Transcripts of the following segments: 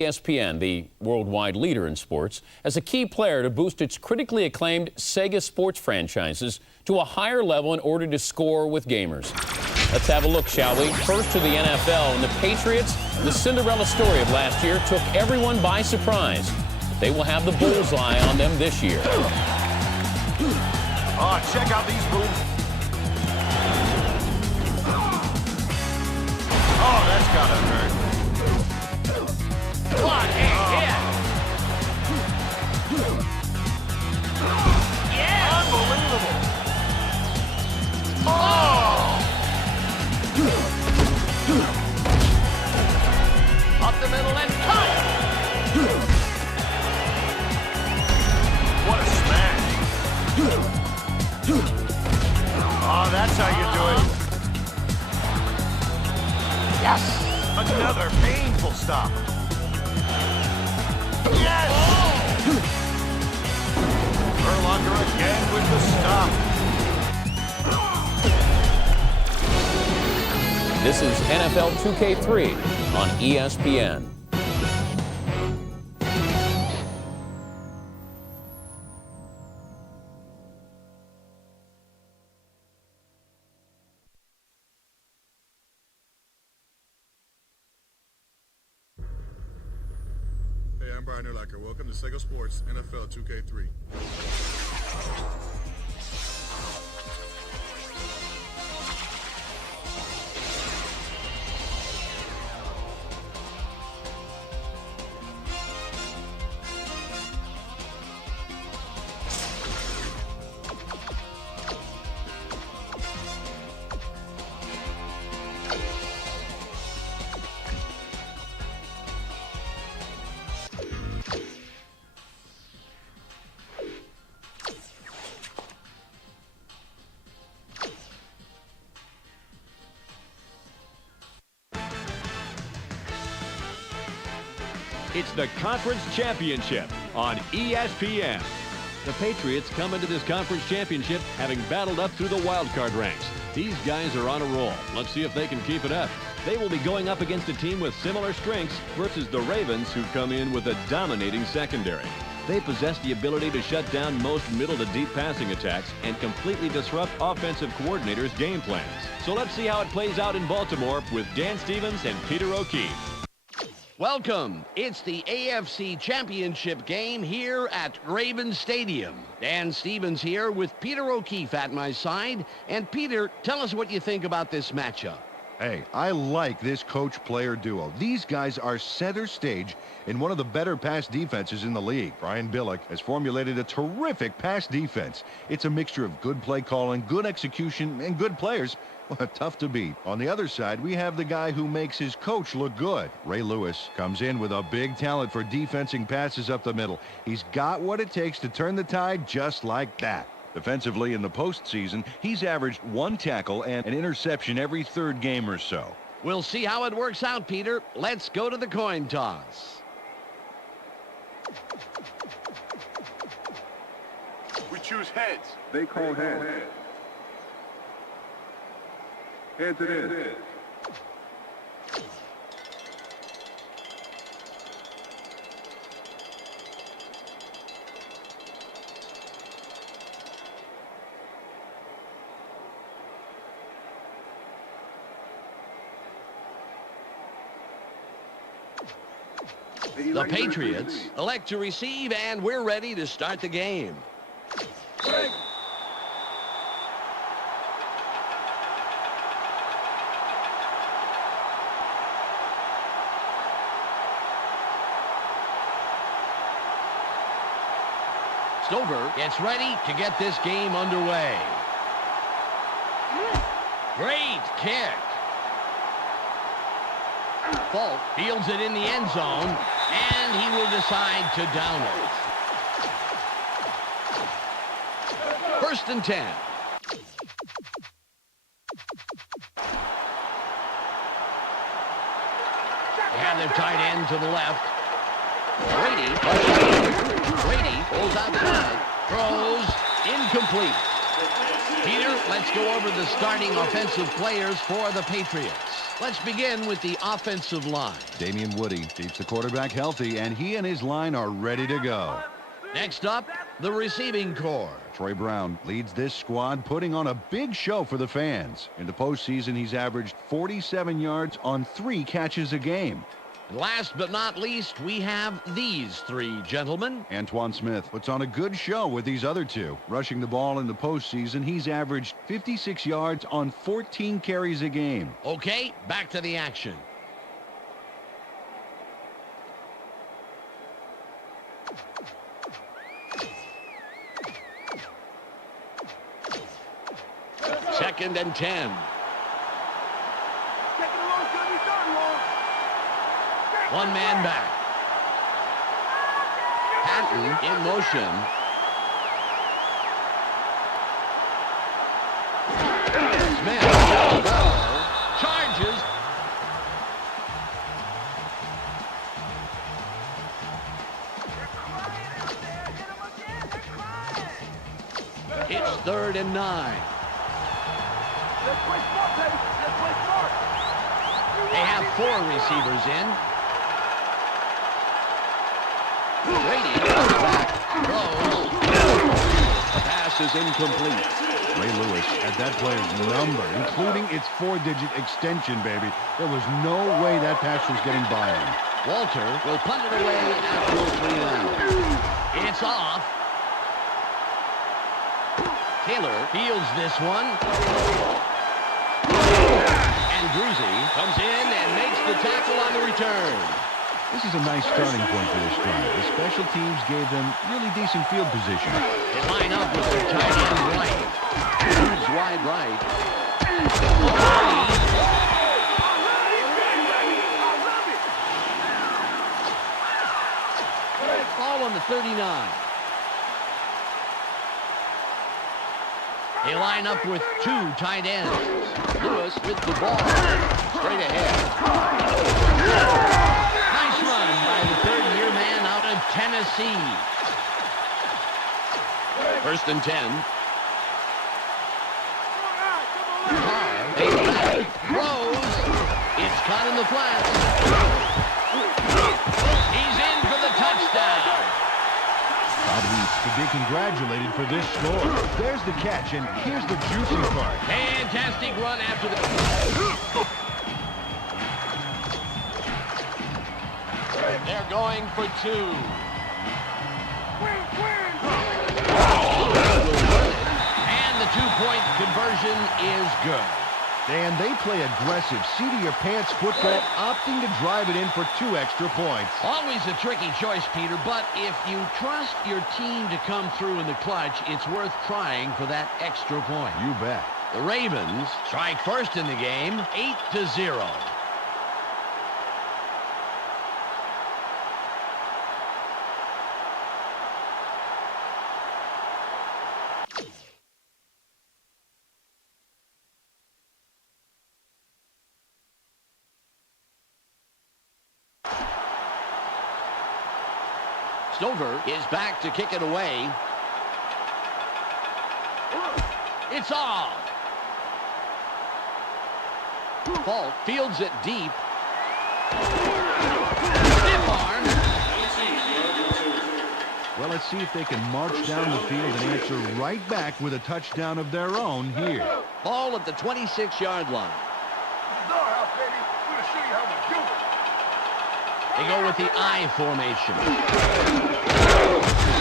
ESPN, the worldwide leader in sports, as a key player to boost its critically acclaimed Sega sports franchises to a higher level in order to score with gamers. Let's have a look, shall we? First to the NFL, and the Patriots, the Cinderella story of last year, took everyone by surprise. They will have the bullseye on them this year. Oh, check out these moves. Oh, that's gotta hurt. What a hit! Yes! Unbelievable! Oh! Up the middle and cut! What a smash! Oh, that's how you do it. Yes! Another painful stop. Yes! Erlacher again with the stop. This is NFL 2K3 on ESPN. Hey, I'm Brian Erlacher. Welcome to Sega Sports NFL 2K3. It's the Conference Championship on ESPN. The Patriots come into this Conference Championship having battled up through the wild card ranks. These guys are on a roll. Let's see if they can keep it up. They will be going up against a team with similar strengths versus the Ravens, who come in with a dominating secondary. They possess the ability to shut down most middle to deep passing attacks and completely disrupt offensive coordinators' game plans. So let's see how it plays out in Baltimore with Dan Stevens and Peter O'Keefe. Welcome. It's the AFC Championship game here at Ravens Stadium. Dan Stevens here with Peter O'Keefe at my side. And Peter, tell us what you think about this matchup. Hey, I like this coach-player duo. These guys are center stage in one of the better pass defenses in the league. Brian Billick has formulated a terrific pass defense. It's a mixture of good play calling, good execution, and good players. Well, tough to beat. On the other side, we have the guy who makes his coach look good. Ray Lewis comes in with a big talent for defensing passes up the middle. He's got what it takes to turn the tide just like that. Defensively in the postseason, he's averaged 1 tackle and an interception every third game or so. We'll see how it works out, Peter. Let's go to the coin toss. We choose heads. They call heads. Heads it is. The Patriots elect to receive, and we're ready to start the game. Stover gets ready to get this game underway. Great kick. Falk fields it in the end zone, and he will decide to down it. 1st and 10. And their tight end to the left. Brady pulls outside, throws, incomplete. Peter, let's go over the starting offensive players for the Patriots. Let's begin with the offensive line. Damian Woody keeps the quarterback healthy, and he and his line are ready to go. Next up, the receiving corps. Troy Brown leads this squad, putting on a big show for the fans. In the postseason, he's averaged 47 yards on 3 catches a game. And last but not least, we have these 3 gentlemen. Antoine Smith puts on a good show with these other 2. Rushing the ball in the postseason, he's averaged 56 yards on 14 carries a game. Okay, back to the action. Second and 10. One man back. Patton in motion. Smith. Ball. Charges. It's 3rd and 9. They have 4 receivers in. Brady comes back, throws. The pass is incomplete. Ray Lewis had that player's number, including its 4-digit extension, baby. There was no way that pass was getting by him. Walter will punt it away after a 3 down. It's off. Taylor fields this one. And Druzy comes in and makes the tackle on the return. This is a nice starting point for this drive. The special teams gave them really decent field position. They line up with their tight end right. Moves wide right. Ball on the 39. They line up with 2 tight ends. Lewis with the ball. Straight ahead. Nice run by the 3rd-year man out of Tennessee. 1st and 10. Throws. It's caught in the flats. He's in for the touchdown. Bob East could be congratulated for this score. There's the catch, and here's the juicy part. Fantastic run after the... They're going for 2. And the 2-point conversion is good. And they play aggressive, seat-of-your-pants football, opting to drive it in for 2 extra points. Always a tricky choice, Peter, but if you trust your team to come through in the clutch, it's worth trying for that extra point. You bet. The Ravens strike first in the game, 8-0. Stover is back to kick it away. It's off. Falk fields it deep. Stiff arm. Well, let's see if they can march down the field and answer right back with a touchdown of their own here. Ball at the 26-yard line. They go with the I formation.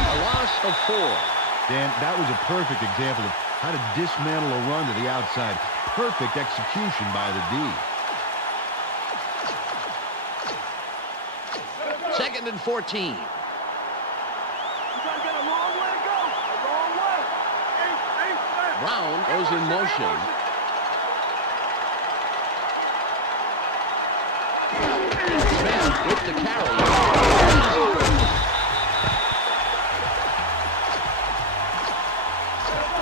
A loss of 4. Dan, that was a perfect example of how to dismantle a run to the outside. Perfect execution by the D. 2nd and 14. Brown goes in motion. Smith with the carry.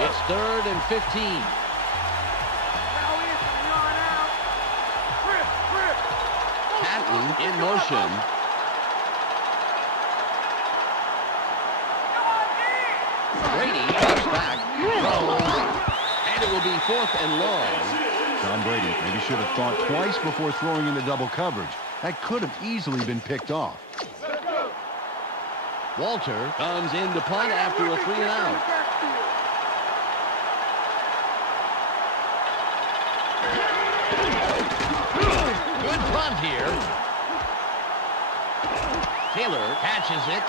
It's 3rd and 15. Patton in motion. Brady comes back, throws, and it will be 4th and long. Tom Brady maybe should have thought twice before throwing into double coverage. That could have easily been picked off. Walter comes in to punt after a 3-and-out. Good punt here. Taylor catches it.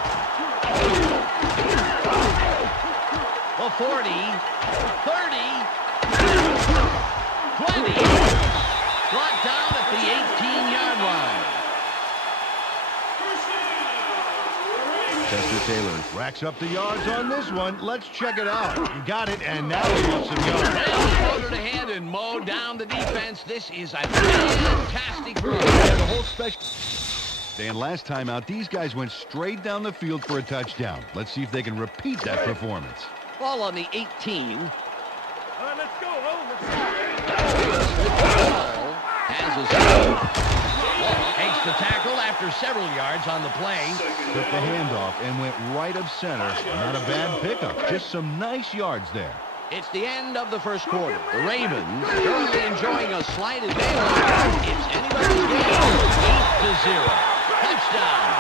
The 40, 30, 20. Brought down at the 18-yard line. Chester Taylor racks up the yards on this one. Let's check it out. He got it, and now he wants some yards. Motored ahead and mowed down the defense. This is a fantastic run. The whole special. Dan, last time out, these guys went straight down the field for a touchdown. Let's see if they can repeat that performance. Ball on the 18. All right, let's go. Has a takes the tackle after several yards on the play. Took the handoff and went right of center. Not a bad pickup. Just some nice yards there. It's the end of the first quarter. The Ravens currently enjoying a slight advantage. It's anybody's game. 8-0. Touchdown.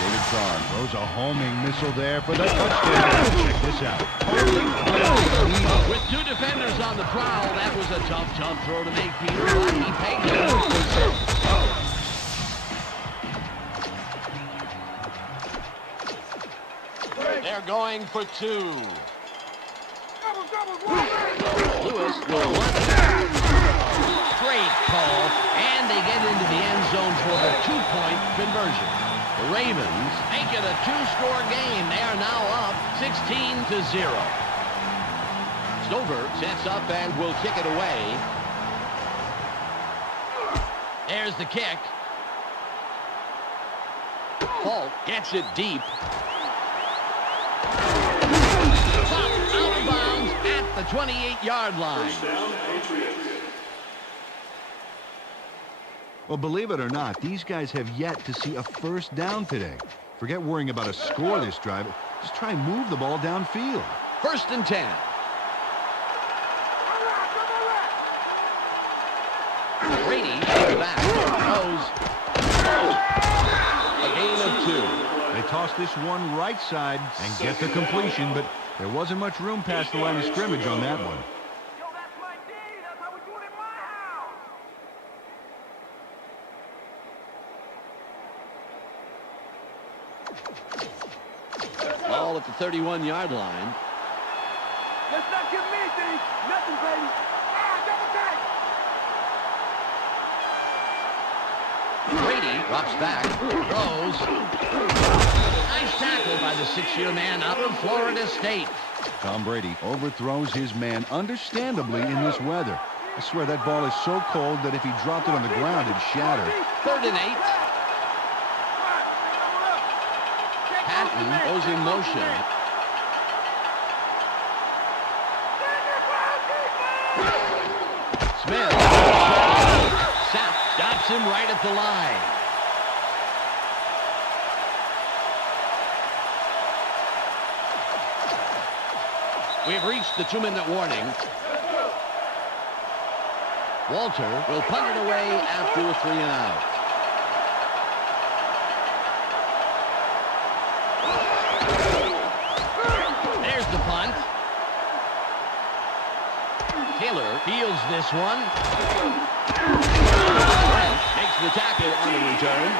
David Carr throws a homing missile there for the touchdown. Check this out. With two defenders on the prowl, that was a tough throw to make, Peter. He pegged it. They're going for two. Lewis will run. Great call, and they get into the end zone for the two-point conversion. The Ravens make it a two-score game. They are now up 16-0. Stover sets up and will kick it away. There's the kick. Falk gets it deep. Out of bounds at the 28-yard line. Well, believe it or not, these guys have yet to see a first down today. Forget worrying about a score this drive. Just try and move the ball downfield. 1st and 10. Brady is back. Throws. A gain of 2. They toss this one right side and get the completion, but there wasn't much room past the line of scrimmage on that one. Ball at the 31-yard line. Let's not give me anything. Nothing, baby. Double tag. Brady drops back. Throws. Nice tackle by the 6-year man out of Florida State. Tom Brady overthrows his man understandably in this weather. I swear that ball is so cold that if he dropped it on the ground, it'd shatter. 3rd and 8. Patton goes in motion. Smith. Sapp stops him right at the line. We've reached the 2-minute warning. Walter will punt it away after a 3-and-out. There's the punt. Taylor fields this one. Makes the tackle on the return.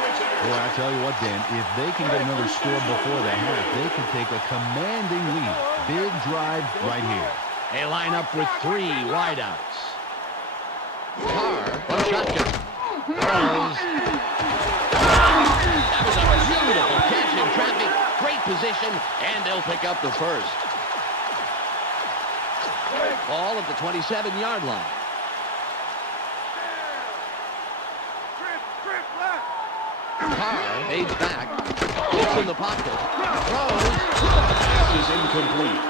Boy, I tell you what, Dan, if they can get another score before the half, they can take a commanding lead. Big drive right here. They line up with 3 wideouts. Carr from shotgun. Throws. That was a beautiful catch in traffic. Great position, and they'll pick up the first. Ball at the 27-yard line. Carr fades back. Gets in the pocket. Throws. Pass is incomplete.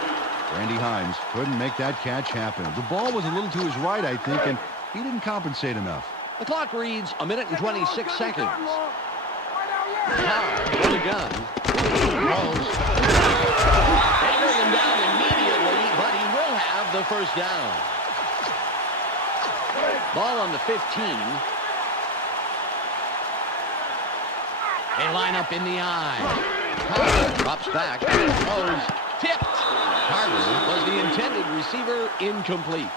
Randy Hines couldn't make that catch happen. The ball was a little to his right, I think, and he didn't compensate enough. The clock reads 1 minute and 26 seconds. Carr with the gun. Throws. They bring him down immediately the first down. Ball on the 15. They line up in the eye. Carter drops back. Throws. Tipped. Carter was the intended receiver. Incomplete.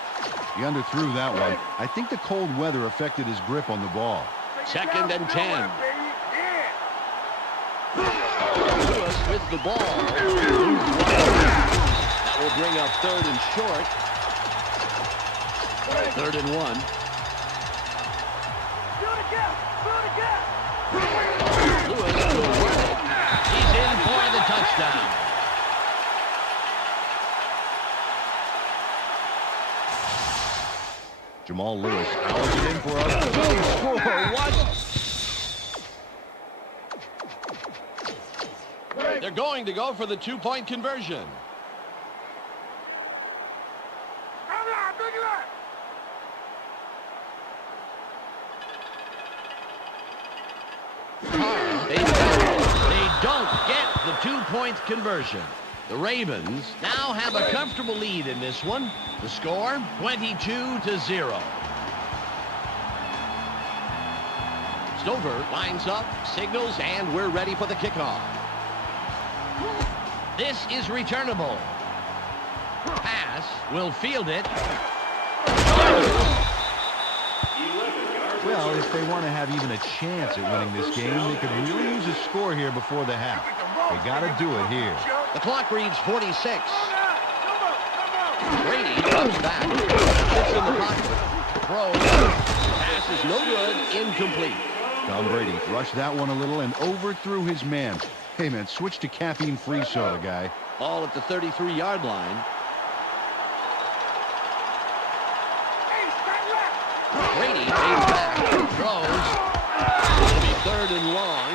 He underthrew that one. I think the cold weather affected his grip on the ball. 2nd and 10. Lewis with the ball. That will bring up 3rd and short. 3rd and 1. Lewis will run it. He's in for the touchdown. Jamal Lewis hours it in for us. Score. What? They're going to go for the 2-point conversion. They don't get the 2-point conversion. The Ravens now have a comfortable lead in this one. The score, 22-0. Stover lines up, signals, and we're ready for the kickoff. This is returnable. Pass, will field it. Well, if they want to have even a chance at winning this game, they could really use a score here before the half. They got to do it here. The clock reads 46. Brady comes back. Sits in the pocket. Throws. Pass is no good. Incomplete. Tom Brady rushed that one a little and overthrew his man. Hey, man, switch to caffeine-free soda, guy. All at the 33-yard line. Brady pays back. Throws. It'll be 3rd and long.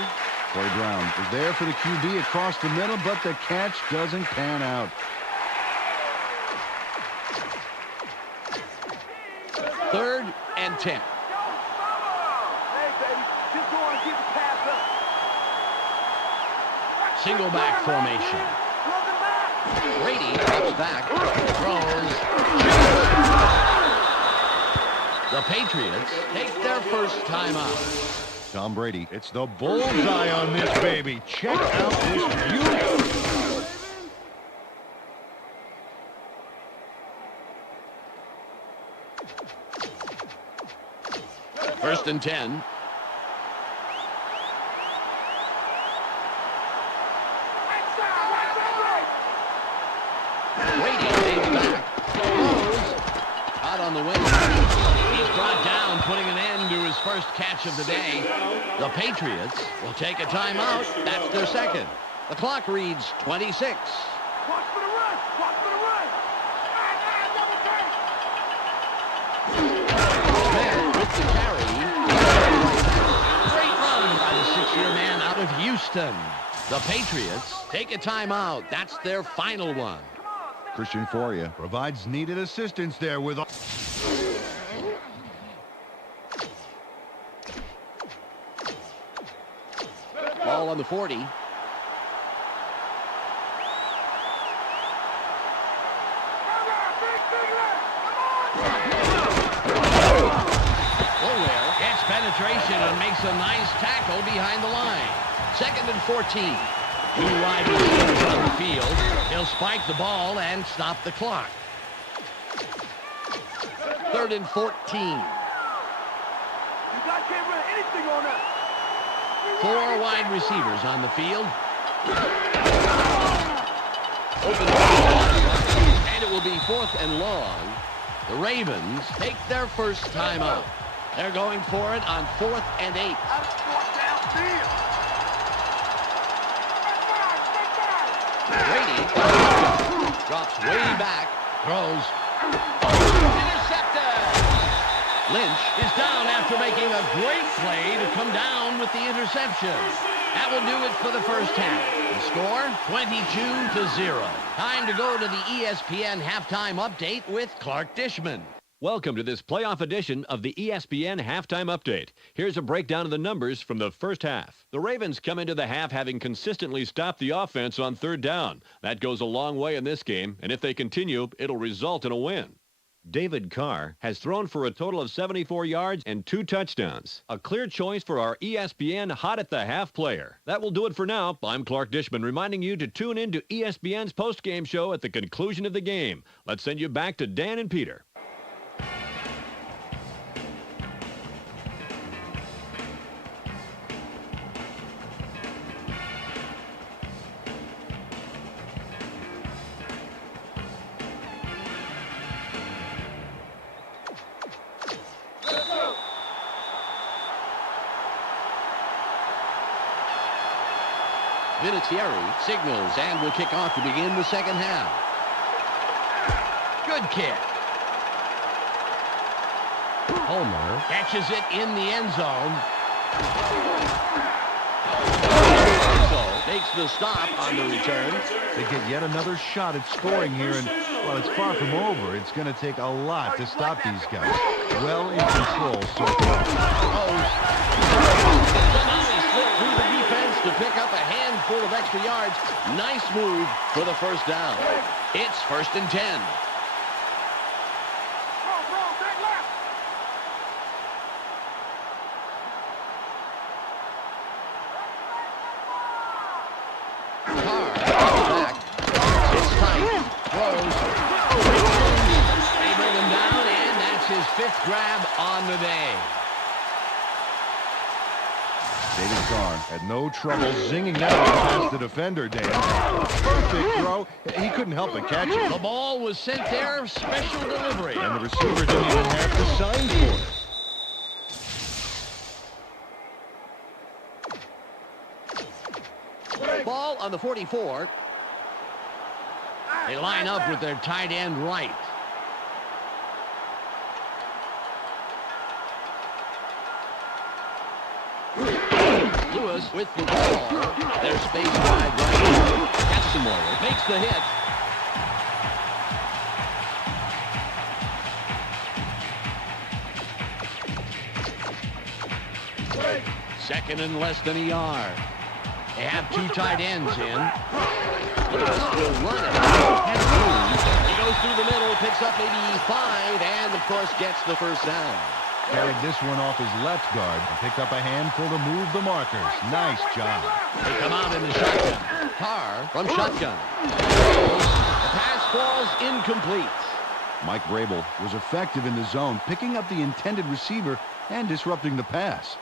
Troy Brown is there for the QB across the middle, but the catch doesn't pan out. 3rd and 10. Single back formation. Brady drops back. Throws. The Patriots take their first timeout. Tom Brady, it's the bullseye on this baby. Check out this beauty. 1st and 10. Brady stays back. Throws. Out on the wing. He's brought down, putting an end to his first catch of the day. The Patriots will take a timeout. That's their second. The clock reads 26. Watch for the run! Watch for the run! Smith with the carry. Great run by the 6-year man out of Houston. The Patriots take a timeout. That's their final one. Christian Foria provides needed assistance there with... Ball on the 40. Nowhere gets penetration and makes a nice tackle behind the line. 2nd and 14. 2 wide receivers on the field. He'll spike the ball and stop the clock. 3rd and 14. You guys can't run anything on us. 4 wide receivers on the field. Open and it will be 4th and long. The Ravens take their first timeout. They're going for it on 4th and 8. Brady drops way back, throws. Intercepted! Lynch is down after making a great play to come down with the interception. That will do it for the first half. The score, 22-0. Time to go to the ESPN halftime update with Clark Dishman. Welcome to this playoff edition of the ESPN Halftime Update. Here's a breakdown of the numbers from the first half. The Ravens come into the half having consistently stopped the offense on third down. That goes a long way in this game, and if they continue, it'll result in a win. David Carr has thrown for a total of 74 yards and 2 touchdowns. A clear choice for our ESPN Hot at the Half player. That will do it for now. I'm Clark Dishman reminding you to tune in to ESPN's postgame show at the conclusion of the game. Let's send you back to Dan and Peter. Vinatieri signals and will kick off to begin the second half. Good kick. Homer catches it in the end zone. Makes the stop on the return. They get yet another shot at scoring here, and while it's far from over, it's going to take a lot to stop these guys. Well in control so far. Through the defense to pick up a handful of extra yards. Nice move for the first down. It's 1st and 10. Carr back. It's tight. Throws. They bring him down, and that's his 5th grab on the day. David Carr had no trouble zinging that one past the defender, Dan. Perfect throw. He couldn't help but catch it. The ball was sent there, special delivery. And the receiver didn't even have to sign for it. Ball on the 44. They line up with their tight end right. Lewis with the ball. There's space wide right. Gets some more. Makes the hit. Second and less than a yard. They have 2 tight ends in. Lewis will run it. He goes through the middle, picks up maybe 5, and of course gets the first down. Carried this one off his left guard and picked up a handful to move the markers. Nice job. They come out in the shotgun. Carr from shotgun. The pass falls incomplete. Mike Vrabel was effective in the zone, picking up the intended receiver and disrupting the pass.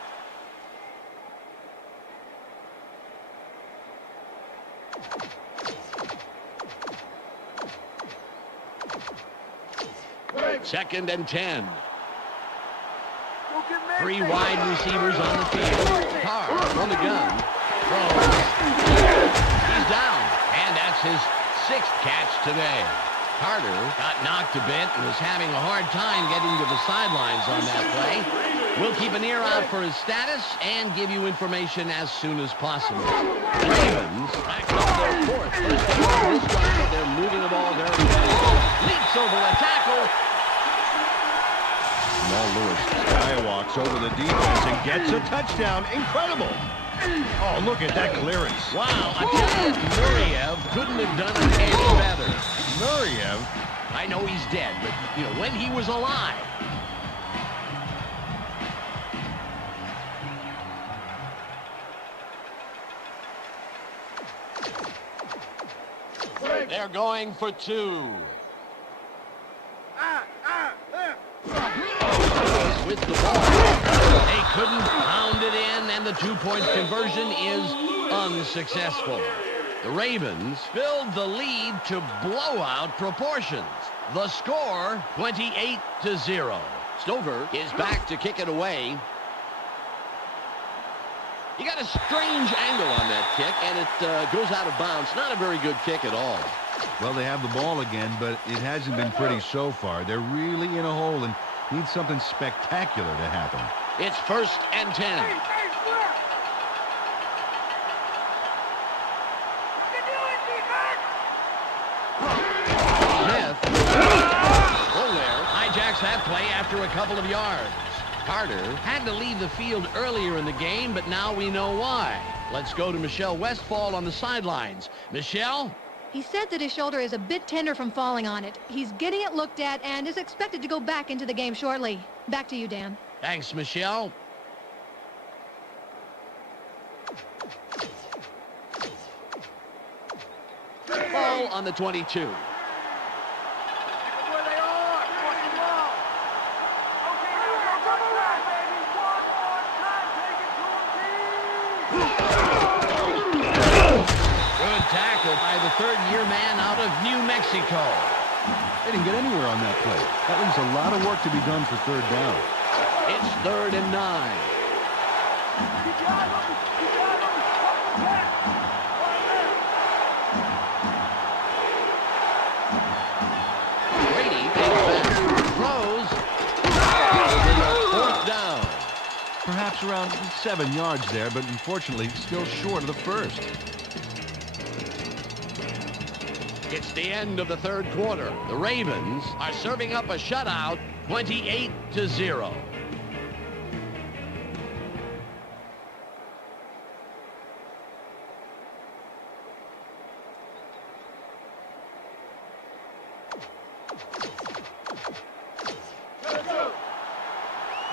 Second and 10. 3 wide receivers on the field. Carr on the gun. Throws. He's down. And that's his 6th catch today. Carter got knocked a bit and was having a hard time getting to the sidelines on that play. We'll keep an ear out for his status and give you information as soon as possible. The Ravens back up their 4th. This drive, they're moving the ball very well. Leaps over a tackle. Jamal Lewis skywalks over the defense and gets a touchdown. Incredible. Oh, look at that clearance. Wow, I tell you, Nureyev couldn't have done it any better. Nureyev? I know he's dead, but, when he was alive. They're going for 2. With the ball. They couldn't pound it in, and the 2-point conversion is unsuccessful. The Ravens build the lead to blowout proportions. The score, 28-0. Stover is back to kick it away. He got a strange angle on that kick, and it goes out of bounds. Not a very good kick at all. Well, they have the ball again, but it hasn't been pretty so far. They're really in a hole and need something spectacular to happen. It's 1st and 10. Smith. Full there. Hijacks that play. play after a couple of yards. Carter had to leave the field earlier in the game, but now we know why. Let's go to Michelle Westfall on the sidelines. Michelle? He said that his shoulder is a bit tender from falling on it. He's getting it looked at and is expected to go back into the game shortly. Back to you, Dan. Thanks, Michelle. Ball on the 22. Tackled by the third-year man out of New Mexico. They didn't get anywhere on that play. That leaves a lot of work to be done for third down. It's 3rd and 9. Brady takes back, throws, 4th down. Perhaps around 7 yards there, but unfortunately still short of the first. It's the end of the 3rd quarter. The Ravens are serving up a shutout, 28-0.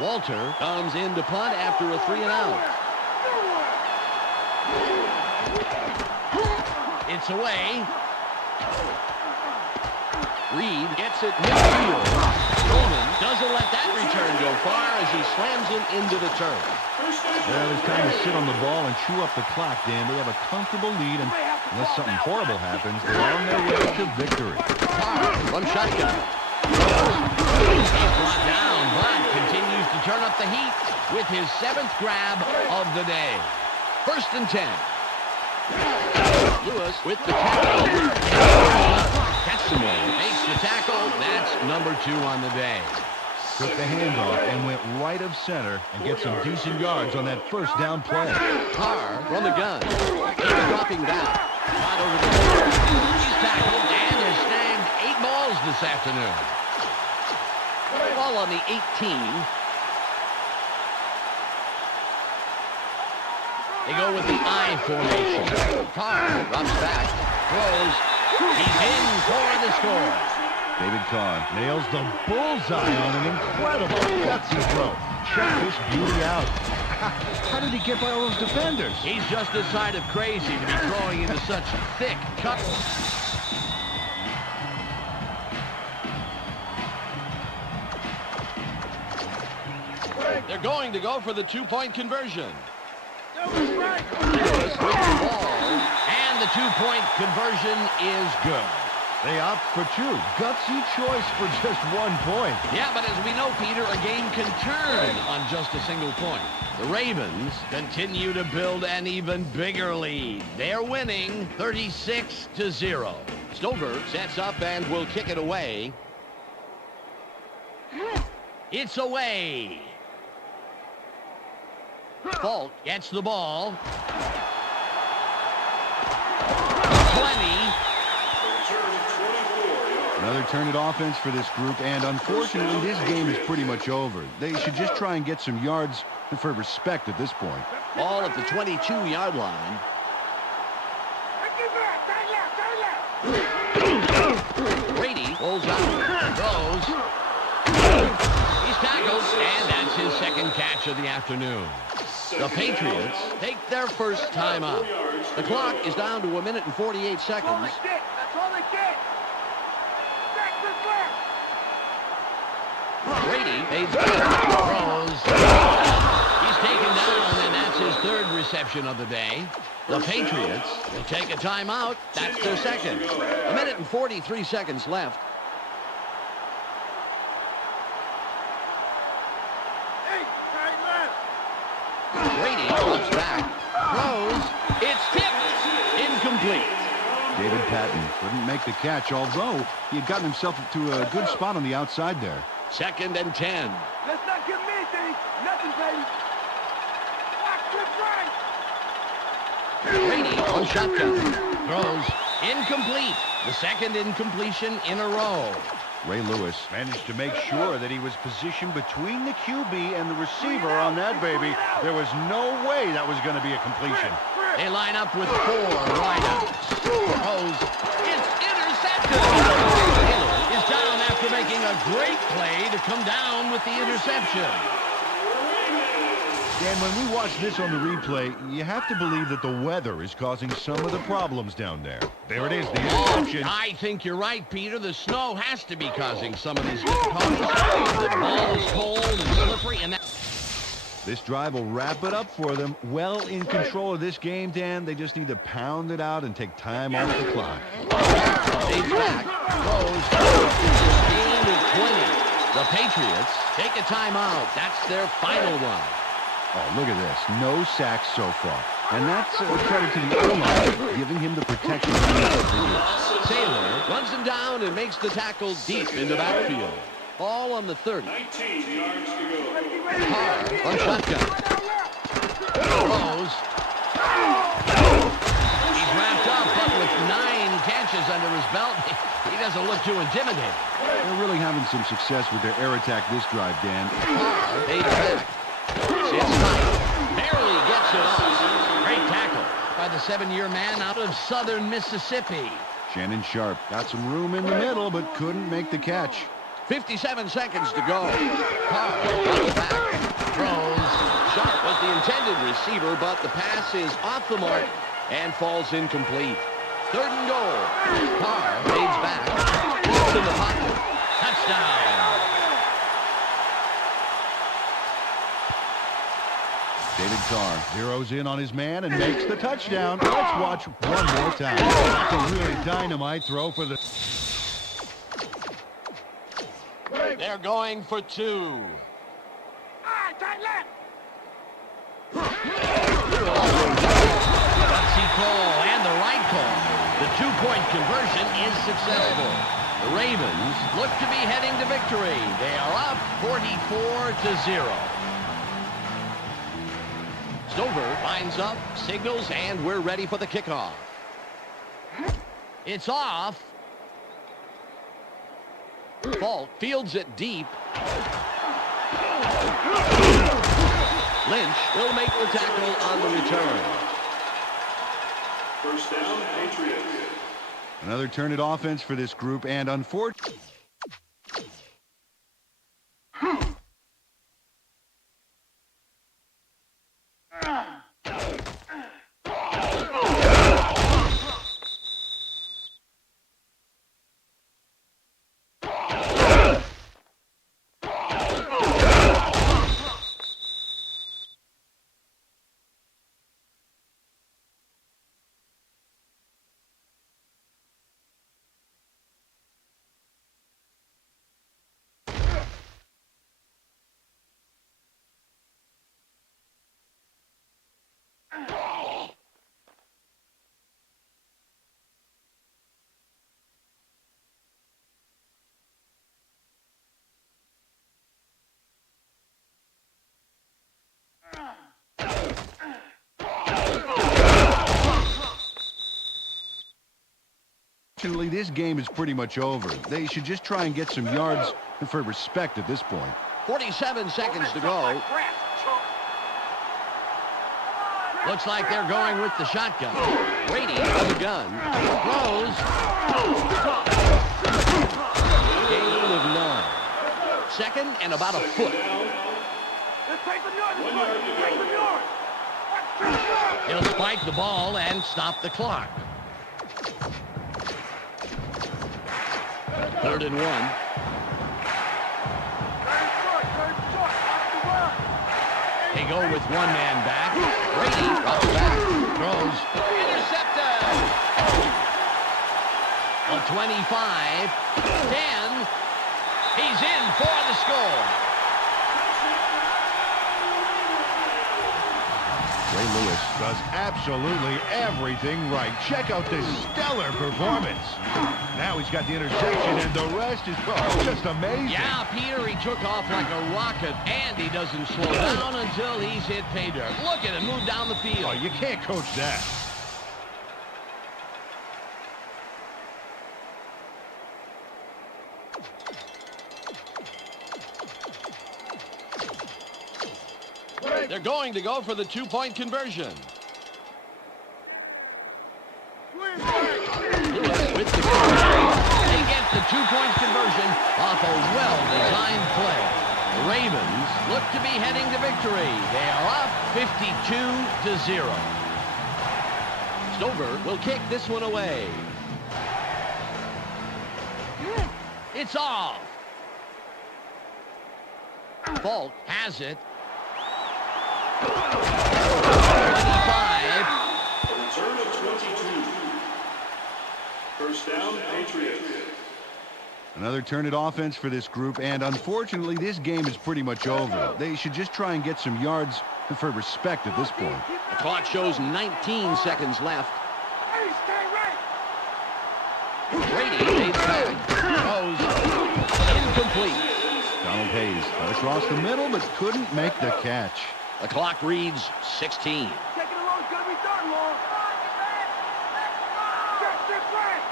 Walter comes in to punt after a 3-and-out. It's away. Reed gets it midfield. Coleman doesn't let that return go far as he slams him into the turf. Well, it's time to sit on the ball and chew up the clock, Dan. They have a comfortable lead, and unless something horrible happens, they're on their way to victory. Carr from shotgun. He's brought down, but continues to turn up the heat with his 7th grab of the day. 1st and 10. Lewis with the tackle. Makes the tackle. That's number 2 on the day. Took the handoff and went right of center and get some decent yards on that first down play. Carr from the gun. He's dropping back. Not over the field. He's tackled and has snagged 8 balls this afternoon. Ball on the 18. They go with the I formation. Carr drops back. Throws. He's in for the score. David Carr nails the bullseye on an incredible gutsy throw. Check this beauty out. How did he get by all those defenders? He's just this side of crazy to be throwing into such thick cover. They're going to go for the 2-point conversion. Lewis with the ball, and the 2-point conversion is good. They opt for 2. Gutsy choice for just 1 point. Yeah, but as we know, Peter, a game can turn on just a single point. The Ravens continue to build an even bigger lead. They're winning 36-0. Stover sets up and will kick it away. It's away. Falk gets the ball. 20. Another turn at offense for this group, and unfortunately, this game is pretty much over. They should just try and get some yards for respect at this point. Ball at the 22-yard line. Brady rolls out, throws. He's tackled, and that's his 2nd catch of the afternoon. The Patriots take their first timeout. The clock is down to 1 minute and 48 seconds. Brady fades back, throws. He's taken down, and that's his 3rd reception of the day. The Patriots will take a timeout. That's their 2nd. 1 minute and 43 seconds left. Brady drops back, throws. It's tipped, incomplete. David Patton couldn't make the catch, although he had gotten himself to a good spot on the outside there. 2nd and 10. Let's not give me anything. Nothing, baby. Watch this right. Brady on shotgun. Throws incomplete. The 2nd incompletion in a row. Ray Lewis managed to make sure that he was positioned between the QB and the receiver on that baby. There was no way that was going to be a completion. They line up with 4 wideouts. Throws. It's intercepted. Taylor is down after making a great play to come down with the interception. And when we watch this on the replay, you have to believe that the weather is causing some of the problems down there. There it is, the interception. I think you're right, Peter. The snow has to be causing some of these difficulties. The ball is cold and slippery, and that... This drive will wrap it up for them. Well in control of this game, Dan. They just need to pound it out and take time off the clock. Stays back. Goes. Gain of 20. The Patriots take a timeout. That's their final one. Oh, look at this. No sacks so far. And that's a credit to the O-line, giving him the protection he needs. Taylor runs him down and makes the tackle deep in the backfield. All on the 30. 19 yards to go. Carr on shotgun. Throws. He's wrapped up, but with 9 catches under his belt, he doesn't look too intimidating. They're really having some success with their air attack this drive, Dan. Carr fades back. Sits tight. Barely gets it off. Great tackle by the 7-year man out of southern Mississippi. Shannon Sharp got some room in the middle, but couldn't make the catch. 57 seconds to go. Carr comes back. Throws. Sharp was the intended receiver, but the pass is off the mark and falls incomplete. 3rd and goal. Carr fades back. Gets in the pocket. Touchdown. David Carr zeroes in on his man and makes the touchdown. Let's watch one more time. That's a really dynamite throw for the... They're going for 2. Gutsy call and the right call. The 2-point conversion is successful. The Ravens look to be heading to victory. They are up 44-0. Stover lines up, signals, and we're ready for the kickoff. It's off. Falk fields it deep. Lynch will make the tackle on the return. First down, Patriots. Another turn at offense for this group, and unfortunately... Unfortunately, this game is pretty much over. They should just try and get some yards for respect at this point. 47 seconds to go. Looks like they're going with the shotgun. Brady on the gun. Throws. Gain of 9. 2nd and about a foot. He'll spike the ball and stop the clock. 3rd and 1. They go with 1 man back. Brady drops back. Throws. Intercepted. A 25. 10. He's in for the score. Ray Lewis does absolutely everything right. Check out this stellar performance. Now he's got the interception, and the rest is just amazing. Yeah, Peter, he took off like a rocket, and he doesn't slow down until he's hit pay dirt. Look at him move down the field. Oh, you can't coach that. They're going to go for the two-point conversion. Lewis with the conversion. They get the two-point conversion off a well-designed play. The Ravens look to be heading to victory. They are up 52-0. Stover will kick this one away. It's off. Falk has it. 25. Return of 22. First down, Patriots. Another turn at offense for this group, and unfortunately, this game is pretty much over. They should just try and get some yards for respect at this point. The clock shows 19 seconds left. Hey, stay right. Brady fades back. Throws. Incomplete. Donald Hayes got across the middle, but couldn't make the catch. The clock reads 16. Second and long is going to be third and long. Check right.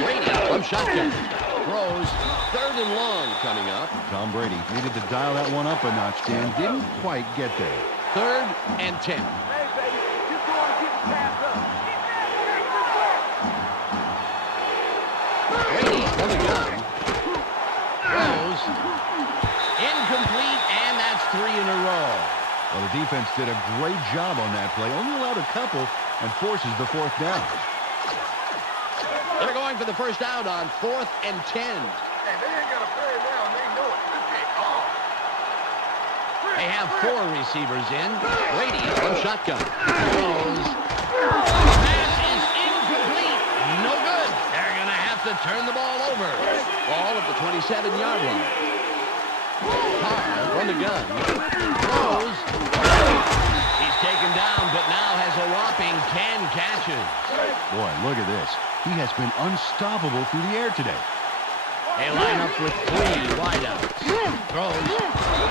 Brady from shotgun. Throws. Third and long coming up. Tom Brady needed to dial that one up a notch, Dan. Didn't quite get there. 3rd and 10. Hey, baby, just go on and get the pass up. Brady from the gun. Throws. Incomplete, and that's 3 in a row. Well, the defense did a great job on that play. Only allowed a couple and forces the 4th down. They're going for the first down on 4th and 10. Hey, they ain't got to play now, and they know it. Okay, They have 4 receivers in. Brady from shotgun. Throws. Pass is incomplete. No good. They're going to have to turn the ball over. Ball at the 27-yard line. Carr from the gun. Throws. He's taken down, but now has a whopping 10 catches. Boy, look at this. He has been unstoppable through the air today. They line up with 3 wideouts. Throws.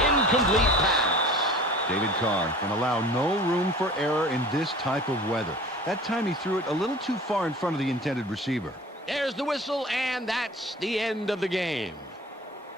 Incomplete pass. David Carr can allow no room for error in this type of weather. That time he threw it a little too far in front of the intended receiver. There's the whistle, and that's the end of the game.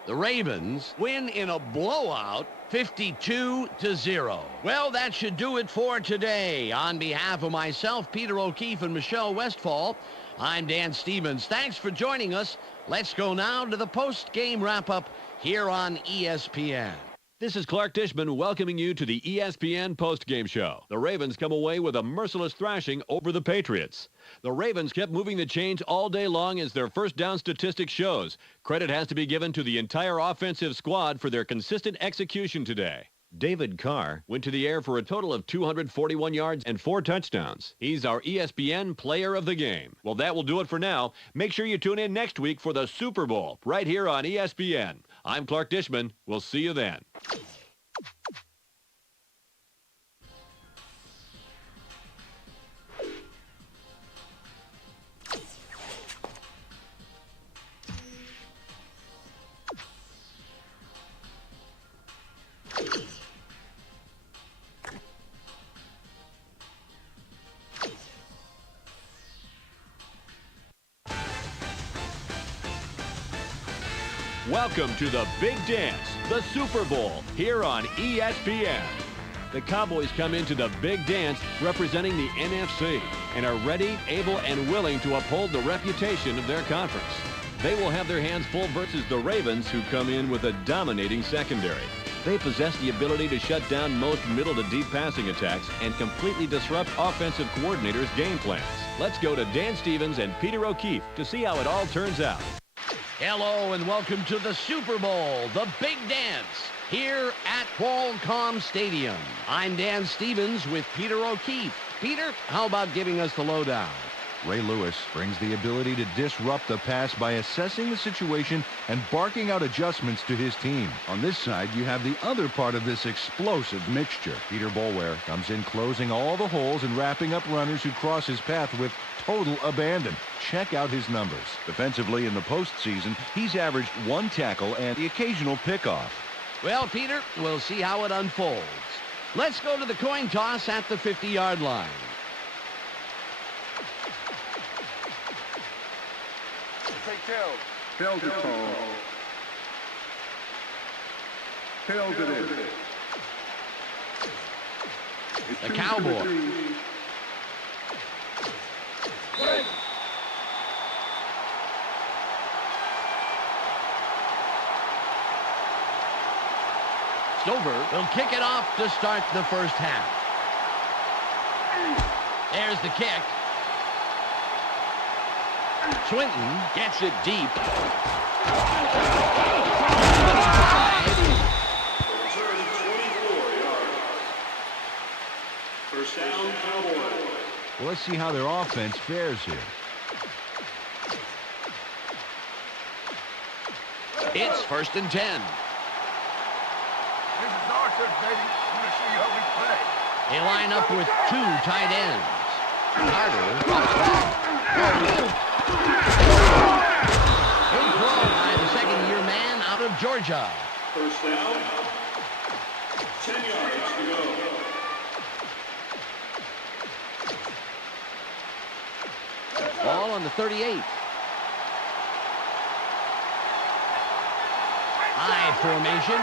The Ravens win in a blowout, 52-0. Well, that should do it for today. On behalf of myself, Peter O'Keefe, and Michelle Westfall, I'm Dan Stevens. Thanks for joining us. Let's go now to the post-game wrap-up here on ESPN. This is Clark Dishman welcoming you to the ESPN postgame show. The Ravens come away with a merciless thrashing over the Patriots. The Ravens kept moving the chains all day long as their first down statistic shows. Credit has to be given to the entire offensive squad for their consistent execution today. David Carr went to the air for a total of 241 yards and 4 touchdowns. He's our ESPN player of the game. Well, that will do it for now. Make sure you tune in next week for the Super Bowl right here on ESPN. I'm Clark Dishman. We'll see you then. Welcome to the Big Dance, the Super Bowl, here on ESPN. The Cowboys come into the Big Dance representing the NFC and are ready, able, and willing to uphold the reputation of their conference. They will have their hands full versus the Ravens, who come in with a dominating secondary. They possess the ability to shut down most middle to deep passing attacks and completely disrupt offensive coordinators' game plans. Let's go to Dan Stevens and Peter O'Keefe to see how it all turns out. Hello and welcome to the Super Bowl, the Big Dance, here at Qualcomm Stadium. I'm Dan Stevens with Peter O'Keefe. Peter, how about giving us the lowdown? Ray Lewis brings the ability to disrupt the pass by assessing the situation and barking out adjustments to his team. On this side, you have the other part of this explosive mixture. Peter Boulware comes in closing all the holes and wrapping up runners who cross his path with total abandon. Check out his numbers. Defensively in the postseason, he's averaged 1 tackle and the occasional pickoff. Well, Peter, we'll see how it unfolds. Let's go to the coin toss at the 50-yard line. Take tails. Tails is called. Tails it is. the Cowboys. Stover will kick it off to start the first half. There's the kick. Swinton gets it deep. Return 24 yards. First down, Cowboys. Well, let's see how their offense fares here. It's 1st and 10. This is our turn, baby. I'm going to show you how we play. They line up with 2 tight ends. Carter drops back. Good throw by the second-year man out of Georgia. First down, 10 yards to go. Ball on the 38. High formation.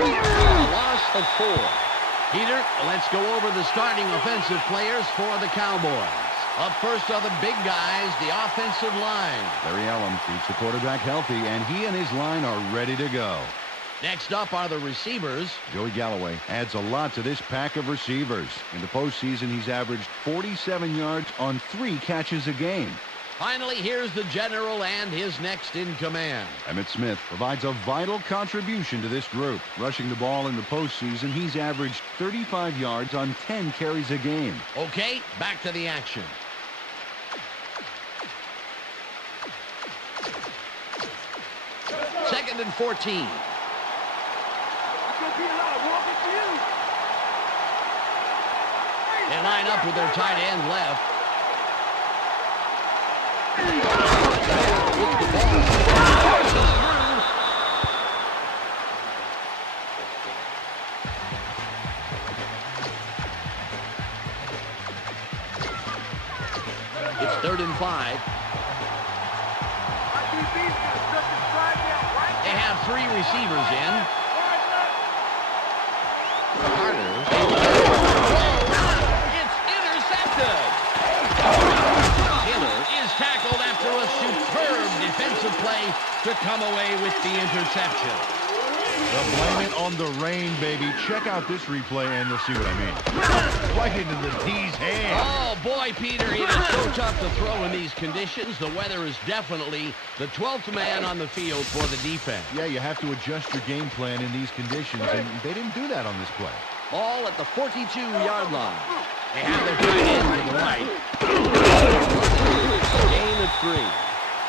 A loss of 4. Peter, let's go over the starting offensive players for the Cowboys. Up first are the big guys, the offensive line. Larry Allen keeps the quarterback healthy, and he and his line are ready to go. Next up are the receivers. Joey Galloway adds a lot to this pack of receivers. In the postseason, he's averaged 47 yards on 3 catches a game. Finally, here's the general and his next in command. Emmitt Smith provides a vital contribution to this group. Rushing the ball in the postseason, he's averaged 35 yards on 10 carries a game. Okay, back to the action. Second and 14. It's going to be a lot of walking for you. They line up with their tight end left. It's 3rd and 5. They have 3 receivers in. Carter. It's intercepted. Taylor is tackled after a superb defensive play to come away with the interception. They'll blame it on the rain, baby. Check out this replay, and you'll see what I mean. Right into the D's hand. Oh, boy, Peter, it is so tough to throw in these conditions. The weather is definitely the 12th man on the field for the defense. Yeah, you have to adjust your game plan in these conditions, and they didn't do that on this play. Ball at the 42-yard line. They have their tight end to the right. Gain of 3.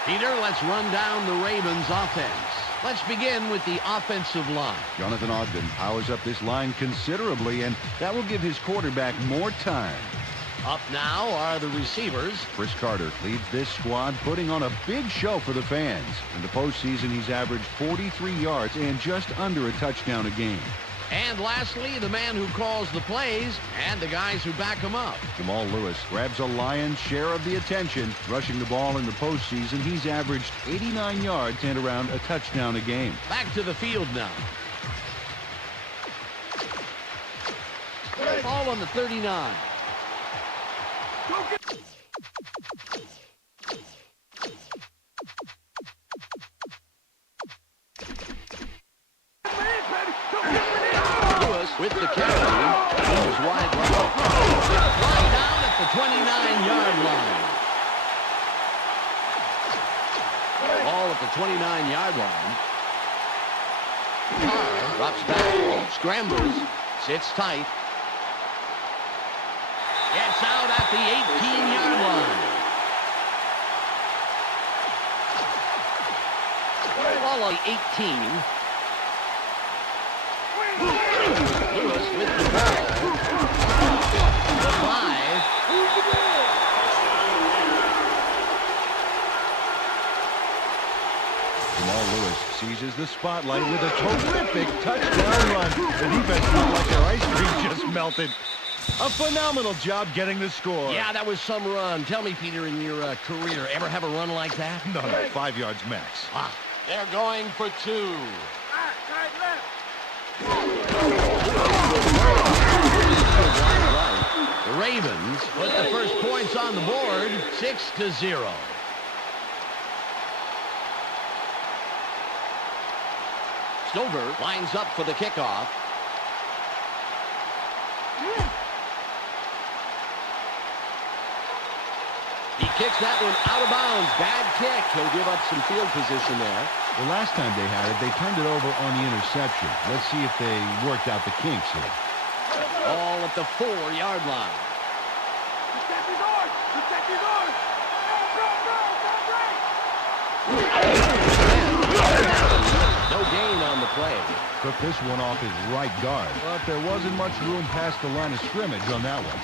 Peter, let's run down the Ravens' offense. Let's begin with the offensive line. Jonathan Ogden powers up this line considerably, and that will give his quarterback more time. Up now are the receivers. Chris Carter leads this squad, putting on a big show for the fans. In the postseason, he's averaged 43 yards and just under a touchdown a game. And lastly, the man who calls the plays and the guys who back him up. Jamal Lewis grabs a lion's share of the attention. Rushing the ball in the postseason, he's averaged 89 yards and around a touchdown a game. Back to the field now. Ball on the 39. Lewis with the carry. Moves wide right. Right down at the 29-yard line. Ball at the 29-yard line. Carr drops back, scrambles, sits tight. Gets out at the 18-yard line. Ball on 18. Lewis with the ball. The 5. Jamal Lewis seizes the spotlight with a terrific touchdown run. The defense looked like their ice cream just melted. A phenomenal job getting the score. Yeah, that was some run. Tell me, Peter, in your career, ever have a run like that? No, 5 yards max. Ah, they're going for 2. Right, left. The Ravens put the first points on the board, 6-0. Stover lines up for the kickoff. He kicks that one out of bounds. Bad kick. He'll give up some field position there. The last time they had it, they turned it over on the interception. Let's see if they worked out the kinks here. All at the 4-yard line. Protect his arm! Protect his arm! No gain on the play. Took this one off his right guard, but there wasn't much room past the line of scrimmage on that one.